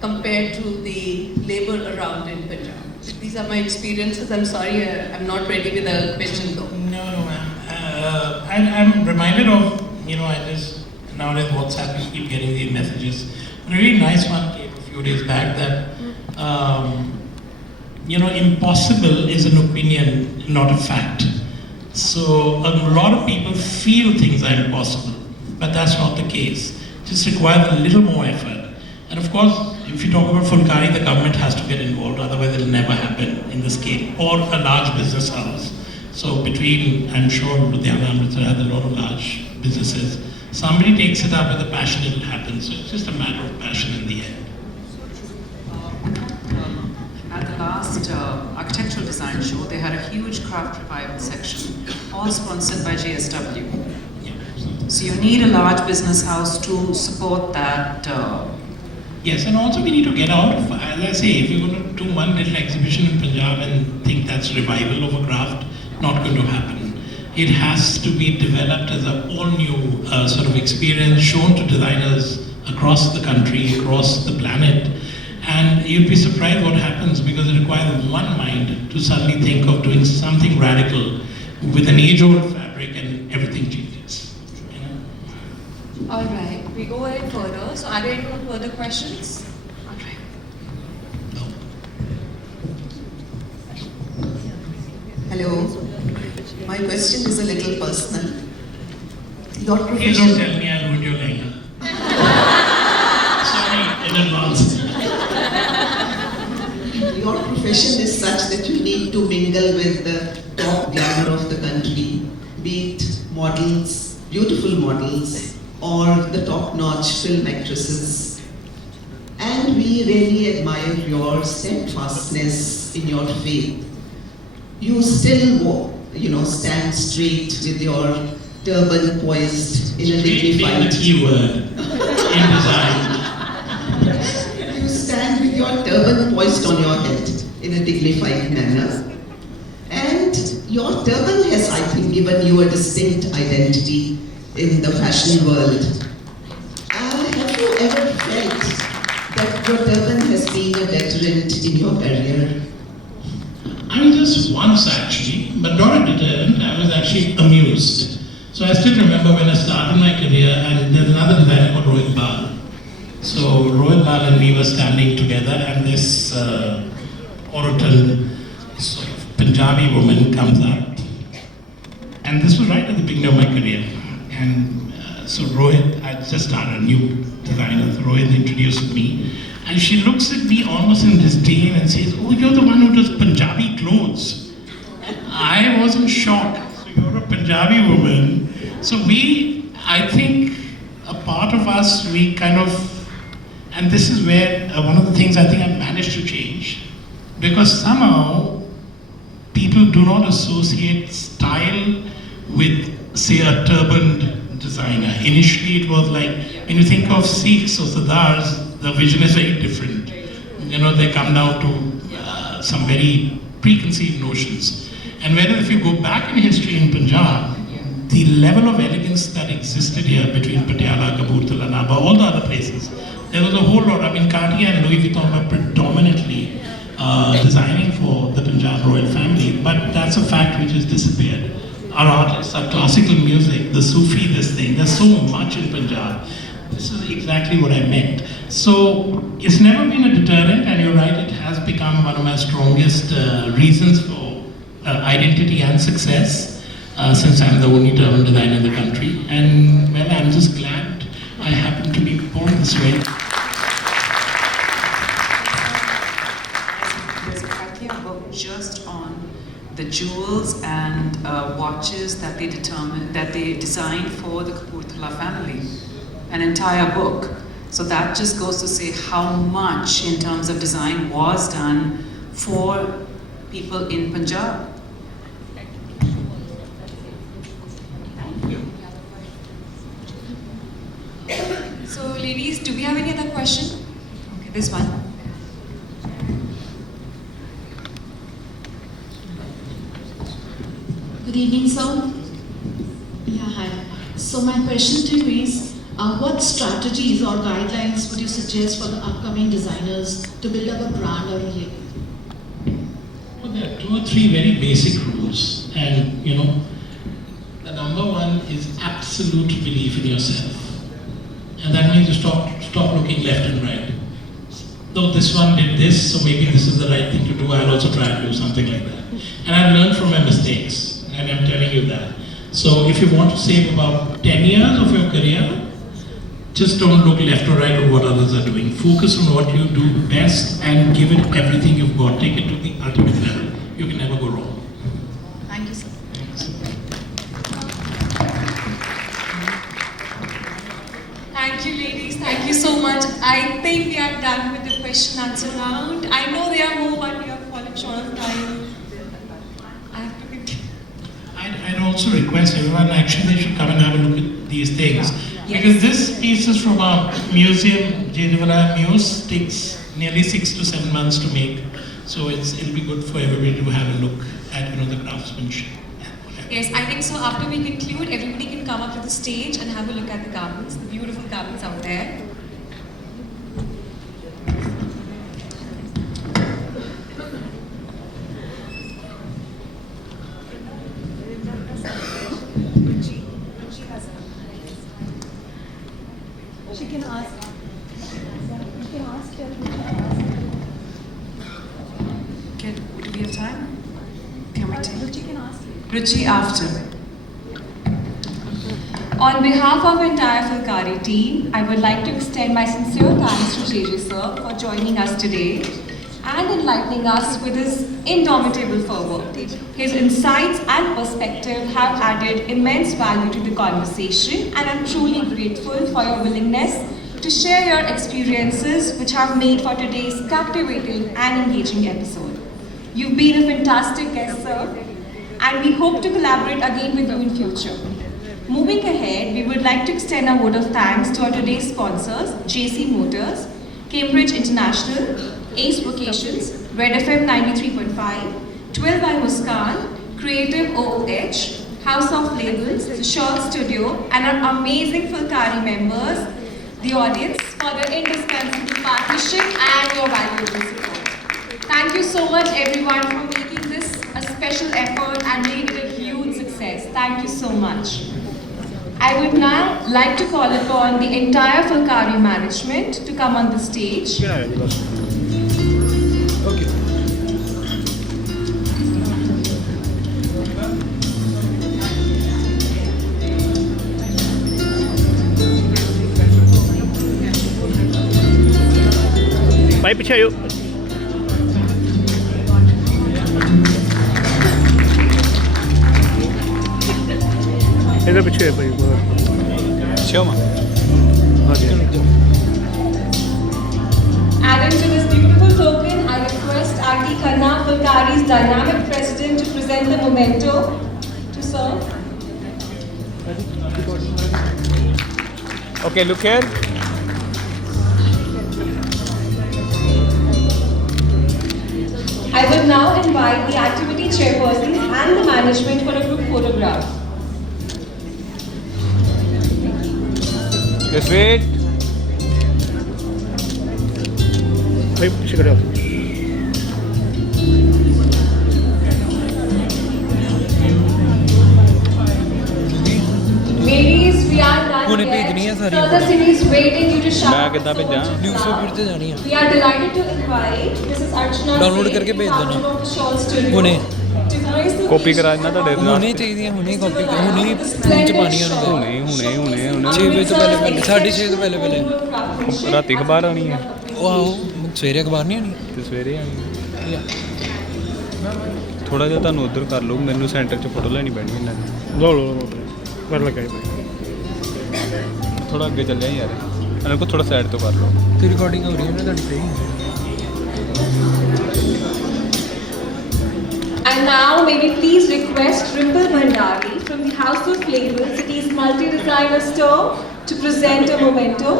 compared to the labor around in Punjab. These are my experiences. I'm sorry, I'm not ready with a question though. No, ma'am. I'm reminded of, I just, nowadays WhatsApp, you keep getting these messages. A really nice one came a few few days back that, impossible is an opinion, not a fact. So a lot of people feel things are impossible, but that's not the case. It just requires a little more effort. And of course, if you talk about Fulkari, the government has to get involved, otherwise it'll never happen in the scale, or a large business house. So between, I'm sure Ludhiana Amritsar has a lot of large businesses. Somebody takes it up with a passion, it'll happen. So it's just a matter of passion in the end. At the last architectural design show, they had a huge craft revival section, all sponsored by JSW. So you need a large business house to support that. Yes, and also we need to get out of, as I say, if you're going to do one little exhibition in Punjab and think that's revival of a craft, not going to happen. It has to be developed as an all-new sort of experience, shown to designers across the country, across the planet. And you'd be surprised what happens, because it requires one mind to suddenly think of doing something radical with an age-old fabric, and everything changes. All right, we go ahead further. So are there any further questions? Hello. My question is a little personal. Your Please don't tell me I'll ruin your lehenga. Sorry in advance. Your profession is such that you need to mingle with the top glamour of the country, be it models, beautiful models, or the top-notch film actresses. And we really admire your steadfastness in your faith. You still stand straight with your turban poised in a dignified... the key word in design. You stand with your turban poised on your head in a dignified manner. And your turban has, I think, given you a distinct identity in the fashion world. Have you ever felt that your turban has been a deterrent in your career? I mean, just once actually, but not a deterrent. I was actually amused. So I still remember when I started my career, and there's another designer called Rohit Bal. So Rohit Bal and me were standing together, and this Orotal sort of Punjabi woman comes up. And this was right at the beginning of my career. And so Rohit, I just started a new designer, so Rohit introduced me. And she looks at me almost in disdain and says, "Oh, you're the one who does Punjabi clothes." I was in shock. So you're a Punjabi woman. So I think a part of us, we kind of, and this is where one of the things I think I've managed to change, because somehow people do not associate style with, say, a turbaned designer. Initially it was like, when you think of Sikhs or Sardars, the vision is very different. They come down to some very preconceived notions. And whereas if you go back in history in Punjab, the level of elegance that existed here between Patiala, Kapurthala, Nabha, all the other places, there was a whole lot. I mean, Cartier and Louis Vuitton were predominantly designing for the Punjab royal family, but that's a fact which has disappeared. Our artists, our classical music, the Sufi, this thing, there's so much in Punjab. This is exactly what I meant. So it's never been a deterrent, and you're right, it has become one of my strongest reasons for identity and success, since I'm the only turban designer in the country. And well, I'm just glad I happen to be born this way. There's a Katya book just on the jewels and watches that they designed for the Kapurthala family. An entire book. So that just goes to say how much in terms of design was done for people in Punjab. So ladies, do we have any other question? Okay, this one. Good evening, sir. Yeah, hi. So my question to you is, what strategies or guidelines would you suggest for the upcoming designers to build up a brand or a label? Well, there are 2 or 3 very basic rules, and the number one is absolute belief in yourself, and that means you stop looking left and right. though this one did this, so maybe this is the right thing to do, I'll also try and do something like that. And I've learned from my mistakes, and I'm telling you that. So if you want to save about 10 years of your career, just don't look left or right at what others are doing. Focus on what you do best and give it everything you've got. Take it to the ultimate level. You can never go wrong. Thank you, sir. Thank you, ladies. Thank you so much. I think we are done with the question answer round. I know there are more, but we have fallen short of time. I have to continue. I'd also request everyone, actually they should come and have a look at these things. Yes. Because this piece is from our museum, J.J. Valaya Muse, takes nearly 6 to 7 months to make. So it'll be good for everybody to have a look at the craftsmanship. Yes, I think so. After we conclude, everybody can come up to the stage and have a look at the garments, the beautiful garments out there. She can ask. You can ask her. Okay, do we have time? Can we take? Ruchi can ask. Ruchi after. On behalf of entire Fulkari team, I would like to extend my sincere thanks to JJ sir for joining us today and enlightening us with his indomitable fervor. His insights and perspective have added immense value to the conversation, and I'm truly grateful for your willingness to share your experiences which have made for today's captivating and engaging episode. You've been a fantastic guest, sir, and we hope to collaborate again with you in future. Moving ahead, we would like to extend our vote of thanks to our today's sponsors, JC Motors, Cambridge International, Ace Vocations, Red FM 93.5, 12 by Muskan, Creative OOH, House of Labels, The Shawl Studio, and our amazing Fulkari members, the audience, for their indispensable partnership and your valuable support. Thank you so much everyone for making this a special effort and making it a huge success. Thank you so much. I would now like to call upon the entire Fulkari management to come on the stage. भाई पीछे आयो इधर पीछे भाई Adding to this beautiful token, I request Aarti Khanna, Fulkari's dynamic president, to present the memento to serve. Okay, look here. I would now invite the activity chairpersons and the management for a group photograph. Just wait. भाई पीछे खड़े हो Ladies, we are done yet. Further cities waiting you to shout. मैं कितना भेजा Newspaper पे जानी है. We are delighted to invite Mrs. Archana Download Singh, करके भेज देना. founder of the Shawl Studio, हुने to grace the कॉपी करा देना ਤੁਹਾਡੇ ਨਾਲ ਹੁਣੇ ਚਾਹੀਦੀਆਂ ਹੁਣੇ ਕਾਪੀ ਹੁਣੇ ਫੋਨ ਚ ਪਾਣੀ ਹੁਣੇ 6 ਵਜੇ ਤੋਂ ਪਹਿਲੇ 6:30 ਤੋਂ ਪਹਿਲੇ ਰਾਤੀ ਅਖਬਾਰ ਆਣੀ ਹੈ ਉਹ ਆਓ ਸਵੇਰੇ ਅਖਬਾਰ ਨਹੀਂ ਆਣੀ ਤੇ ਸਵੇਰੇ ਆਣੀ ਥੋੜਾ ਜਿਹਾ ਤੁਹਾਨੂੰ ਉਧਰ ਕਰ ਲਓ ਮੈਨੂੰ ਸੈਂਟਰ 'ਚ ਫੋਟੋ ਲੈਣੀ ਪੈਣੀ ਇਹਨਾਂ ਦੀ ਲਓ ਕਰ ਲਗਾਈ ਥੋੜਾ ਅੱਗੇ ਚੱਲਿਆ ਯਾਰ ਇਹਨਾਂ ਕੋ ਥੋੜਾ ਸਾਈਡ ਤੋਂ ਕਰ ਲਓ ਤੇ ਰਿਕਾਰਡਿੰਗ ਹੋ ਰਹੀ ਹੈ ਨਾ ਤੁਹਾਡੀ ਸਹੀ And now may we please request Rimple Bhandari from the House of Labels, City's multi-designer store, to present a memento.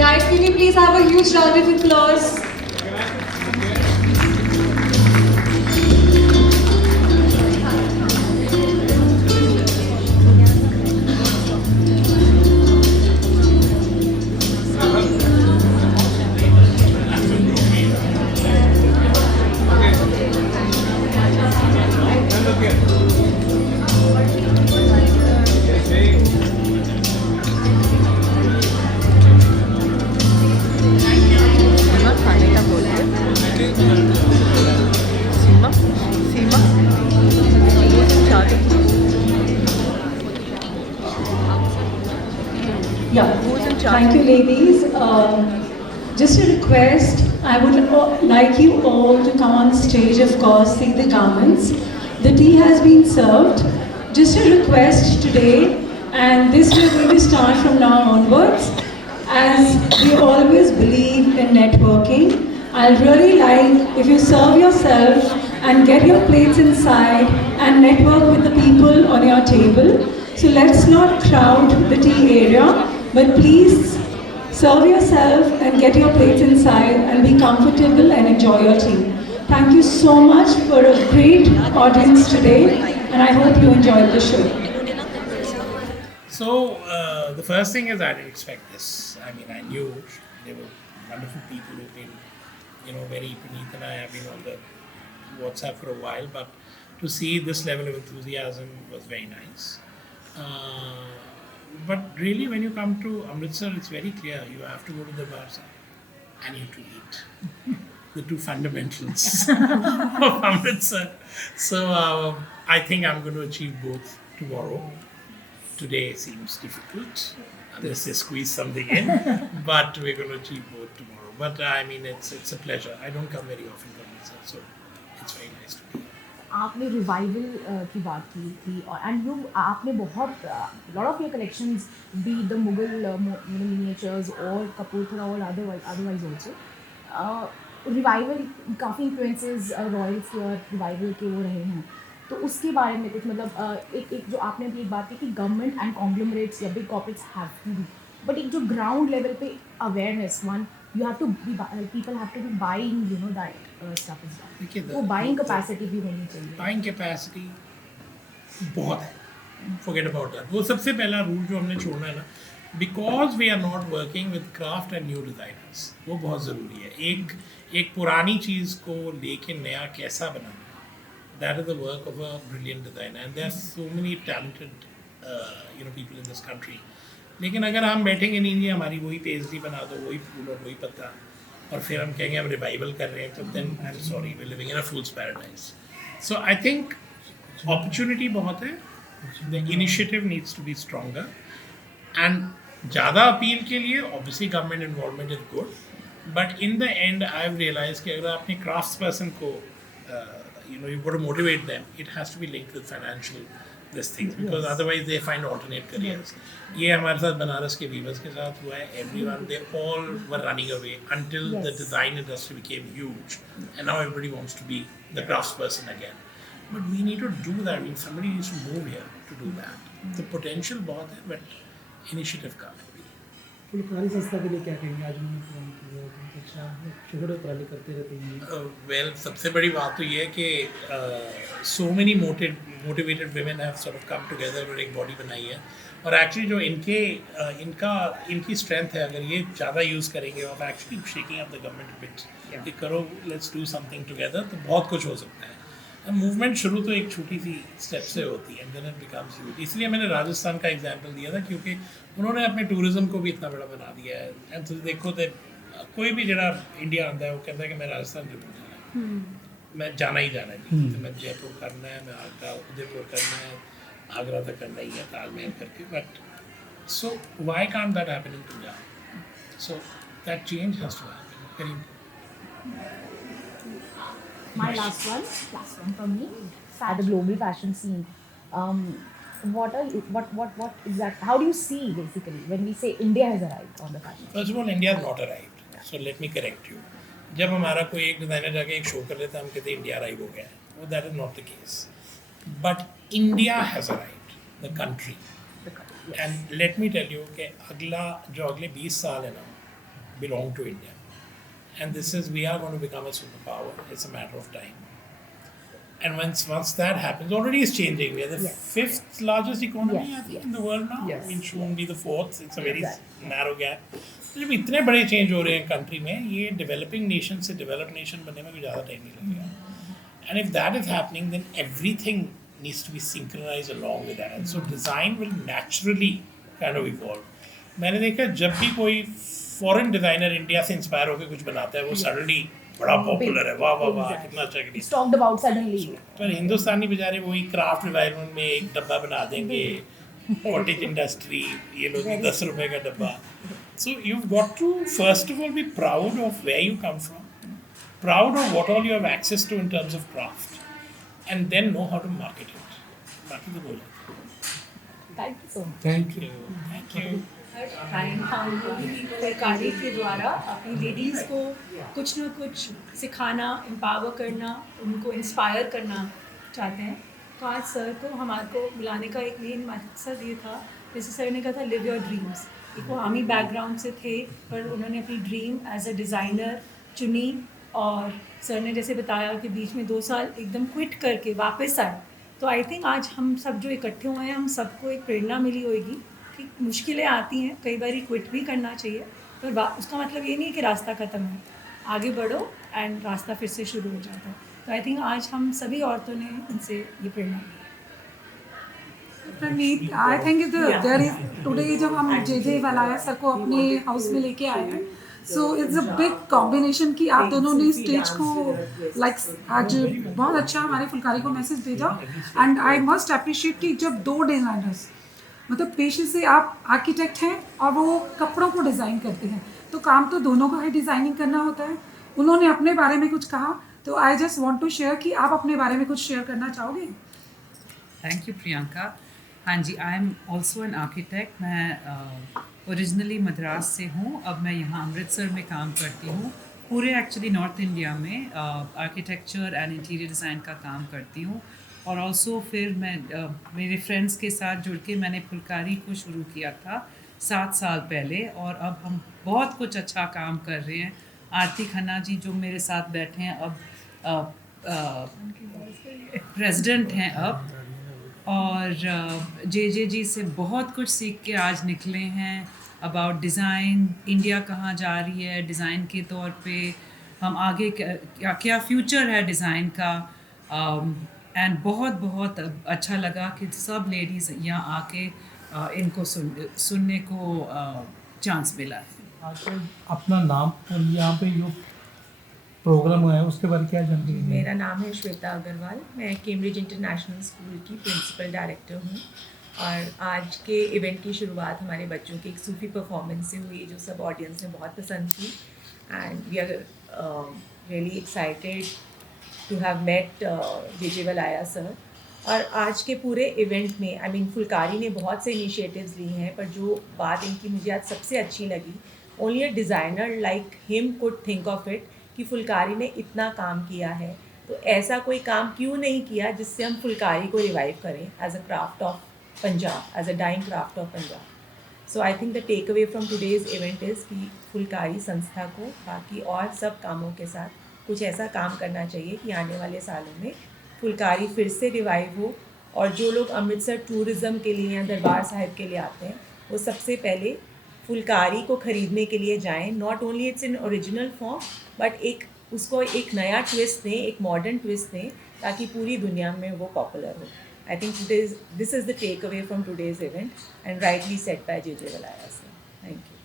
Guys, can you please have a huge round of applause? Yeah, thank you ladies. Just a request, I would like you all to come on stage, of course, see the garments. The tea has been served. Just a request today, and this we're going to start from now onwards. As we always believe in networking, I'd really like if you serve yourself and get your plates inside and network with the people on your table. So let's not crowd the tea area, but please serve yourself and get your plates inside and be comfortable and enjoy your tea. Thank you so much for a great audience today, and I hope you enjoyed the show. So the first thing is I didn't expect this. I mean, I knew there were wonderful people who've been, very Puneet and I have been on the WhatsApp for a while, but to see this level of enthusiasm was very nice. But really, when you come to Amritsar, it's very clear. You have to go to the Darbar Sahib and you have to eat. The two fundamentals of Amritsar. So I think I'm going to achieve both tomorrow. Today seems difficult, unless they squeeze something in, but we're going to achieve both tomorrow. But I mean, it's a pleasure. I don't come very often to Amritsar, so it's very nice to be here. आपने revival की बात की थी और and आपने बहुत lot of your collections be the Mughal miniatures और कपूरथला और अदरवाइज ऑल्सो रिवाइवल काफ़ी इन्फ्लुएंसेस रॉयल्स के और रिवाइवल के वो रहे हैं, तो उसके बारे में कुछ मतलब एक जो आपने अभी एक बात की कि गवर्नमेंट एंड कॉन्ग्लोमरेट्स या big corporates have to be, but एक जो ग्राउंड लेवल पे awareness one you have to be people have to be buying that stuff as well. वो buying capacity भी होनी चाहिए. Buying capacity बहुत है. Forget about that. वो सबसे पहला रूल जो हमने छोड़ना है ना, because we are not working with craft and new designers, वो बहुत ज़रूरी है. एक पुरानी चीज़ को लेके नया कैसा बनाना, that is the work of a brilliant designer, and there are so many talented people in this country. लेकिन अगर हम बैठेंगे नहीं हमारी वही पेजरी बना दो, वही फूल और वही पत्ता, और फिर हम कहेंगे हम रिवाइवल कर रहे हैं, तो then I am sorry we living in a fool's paradise. So I think opportunity बहुत है. The initiative needs to be stronger and ज़्यादा अपील के लिए obviously government involvement is good, but in the end I have realise कि अगर आपने crafts person को you got to motivate them, it has to be linked with financial this things, because otherwise they find alternate careers. ये हमारे साथ बनारस के viewers के साथ हुआ है. Everyone, they all were running away until the design industry became huge, and now everybody wants to be the craftsperson again. But we need to do that. I mean, somebody needs to move here to do that. The potential बहुत है, but initiative का है. फुलकारी संस्था के लिए क्या कहेंगे? आज मैंने फोन किया, अच्छा शुगर प्राली करते रहते हैं. वेल, सबसे बड़ी बात तो ये है कि so many motivated women have sort of come together और एक बॉडी बनाई है. और एक्चुअली जो इनकी स्ट्रेंथ है, अगर ये ज़्यादा यूज़ करेंगे और actually shaking up the government bit कि करो लेट्स डू समथिंग टुगेदर, तो बहुत कुछ हो सकता है. मूवमेंट शुरू तो एक छोटी सी स्टेप से होती है, and then it becomes huge. इसलिए मैंने राजस्थान का एग्जांपल दिया था, क्योंकि उन्होंने अपने टूरिज्म को भी इतना बड़ा बना दिया है. एंड तो देखो तो कोई भी जरा इंडिया आता है वो कहता है कि मैं राजस्थान जरूर जाना है, मैं जाना ही जाना है. तो मैं जयपुर करना है, मैं आगरा उदयपुर करना है, आगरा तक करना ही है ताजमहल करके. But so why can't that happen in Punjab? So that change has to happen. My last one for me, at the global fashion scene. What exactly? How do you see basically when we say India has arrived on the fashion scene? First of all, India has not arrived. So let me correct you. जब हमारा कोई एक designer जाके एक show कर लेता है, हम कहते हैं इंडिया अराइव हो गया है. वो that is not the case. But India has arrived, the country. And let me tell you कि अगले 20 साल है ना, belong to India. And we are going to become a superpower. It's a matter of time. And once that happens, already it's changing. We are the fifth largest economy, I think, in the world now. Yes. We should be the fourth. It's a very narrow gap. तो जब इतने बड़े change हो रहे हैं country में, ये developing nation से डेवलप नेशन बनने में कोई ज़्यादा टाइम नहीं लगेगा. And if that is happening, then everything needs to be synchronized along with that. And so design will naturally kind of evolve. मैंने देखा जब भी कोई फॉरेन डिज़ाइनर इंडिया से इंस्पायर होकर कुछ बनाता है, वो सडनली बड़ा पॉपुलर है, वाह वाह वाह कितना अच्छा किया. Talked about suddenly. पर हिंदुस्तानी बेचारे वही क्राफ्ट रिवाइवल में एक डब्बा बना देंगे, कॉटेज इंडस्ट्री, ये लोग 10 रुपए का डब्बा. So you've got to first of all be proud of where you come from, proud of what all you have access to in terms of craft, and then know how to market it. बाकी तो बोलो. Thank you so much. Thank you. Thank you. Time हम फुलकारी के द्वारा अपनी ladies को कुछ ना कुछ सिखाना, एम्पावर करना, उनको इंस्पायर करना चाहते हैं. तो आज सर को हमारे को बुलाने का एक मेन मकसद ये था, जैसे सर ने कहा था लिव योर ड्रीम्स. एक वो आर्मी बैकग्राउंड से थे, पर उन्होंने अपनी ड्रीम एज अ डिज़ाइनर चुनी, और सर ने जैसे बताया कि बीच में 2 साल एकदम क्विट करके वापस आए. तो आई थिंक आज हम सब जो इकट्ठे हुए हैं, हम सबको एक प्रेरणा मिली होगी कि मुश्किलें आती हैं, कई बार क्विट भी करना चाहिए, पर उसका मतलब ये नहीं कि रास्ता ख़त्म है. आगे बढ़ो एंड रास्ता फिर से शुरू हो जाता है. तो आई थिंक आज हम सभी औरतों ने उनसे ये प्रेरणा ली. Praneet, I think there is today जब हम JJ वलाया सर को अपने हाउस में लेके आए हैं, so it's a big combination कि आप दोनों ने स्टेज को आज बहुत अच्छा हमारे फुलकारी को मैसेज भेजा. एंड आई मस्ट अप्रिशिएट कि जब 2 डिज़ाइनर्स मतलब पेशे से आप आर्किटेक्ट हैं और वो कपड़ों को डिज़ाइन करते हैं, तो काम तो दोनों का ही डिज़ाइनिंग करना होता है. उन्होंने अपने बारे में कुछ कहा, तो I just want to share कि आप अपने बारे में कुछ शेयर करना चाहोगे? Thank you Priyanka. हाँ जी, I am also an architect. मैं ओरिजिनली मद्रास से हूँ, अब मैं यहाँ अमृतसर में काम करती हूँ. पूरे एक्चुअली नॉर्थ इंडिया में आर्किटेक्चर एंड इंटीरियर डिज़ाइन का काम करती हूँ. और ऑल्सो फिर मैं मेरे फ्रेंड्स के साथ जुड़ के मैंने फुलकारी को शुरू किया था 7 साल पहले, और अब हम बहुत कुछ अच्छा काम कर रहे हैं. आरती खन्ना जी जो मेरे साथ बैठे हैं, अब प्रेसिडेंट हैं अब, और JJ जी से बहुत कुछ सीख के आज निकले हैं अबाउट डिज़ाइन. इंडिया कहाँ जा रही है डिज़ाइन के तौर पे, हम आगे क्या फ्यूचर है डिज़ाइन का. एंड बहुत अच्छा लगा कि सब लेडीज़ यहाँ आके इनको सुनने को चांस मिला है. अपना नाम और यहाँ पे जो प्रोग्राम हुआ है उसके बारे में क्या जानकारी है? मेरा नाम है श्वेता अग्रवाल. मैं कैम्ब्रिज इंटरनेशनल स्कूल की प्रिंसिपल डायरेक्टर हूँ, और आज के इवेंट की शुरुआत हमारे बच्चों की एक सूफी परफॉर्मेंस से हुई जो सब ऑडियंस ने बहुत पसंद की. And we are really excited to have met JJ Valaya sir. और आज के पूरे इवेंट में फुलकारी ने बहुत से इनिशिएटिव्स ली हैं, पर जो बात इनकी मुझे आज सबसे अच्छी लगी, only a designer like him could think of it, कि फुलकारी ने इतना काम किया है, तो ऐसा कोई काम क्यों नहीं किया जिससे हम फुलकारी को रिवाइव करें as a craft of Punjab, as a dying craft of Punjab. So I think the take away from today's event is कि फुलकारी संस्था को बाकी और सब कामों के साथ कुछ ऐसा काम करना चाहिए कि आने वाले सालों में फुलकारी फिर से रिवाइव हो, और जो लोग अमृतसर टूरिज़म के लिए या दरबार साहिब के लिए आते हैं, वो सबसे पहले फुलकारी को ख़रीदने के लिए जाएं. Not only it's in original form, but उसको एक नया ट्विस्ट दें, एक मॉडर्न ट्विस्ट दें, ताकि पूरी दुनिया में वो पॉपुलर हो. I think this is the take away from today's event, and rightly set by JJ Valaya sir. Thank you.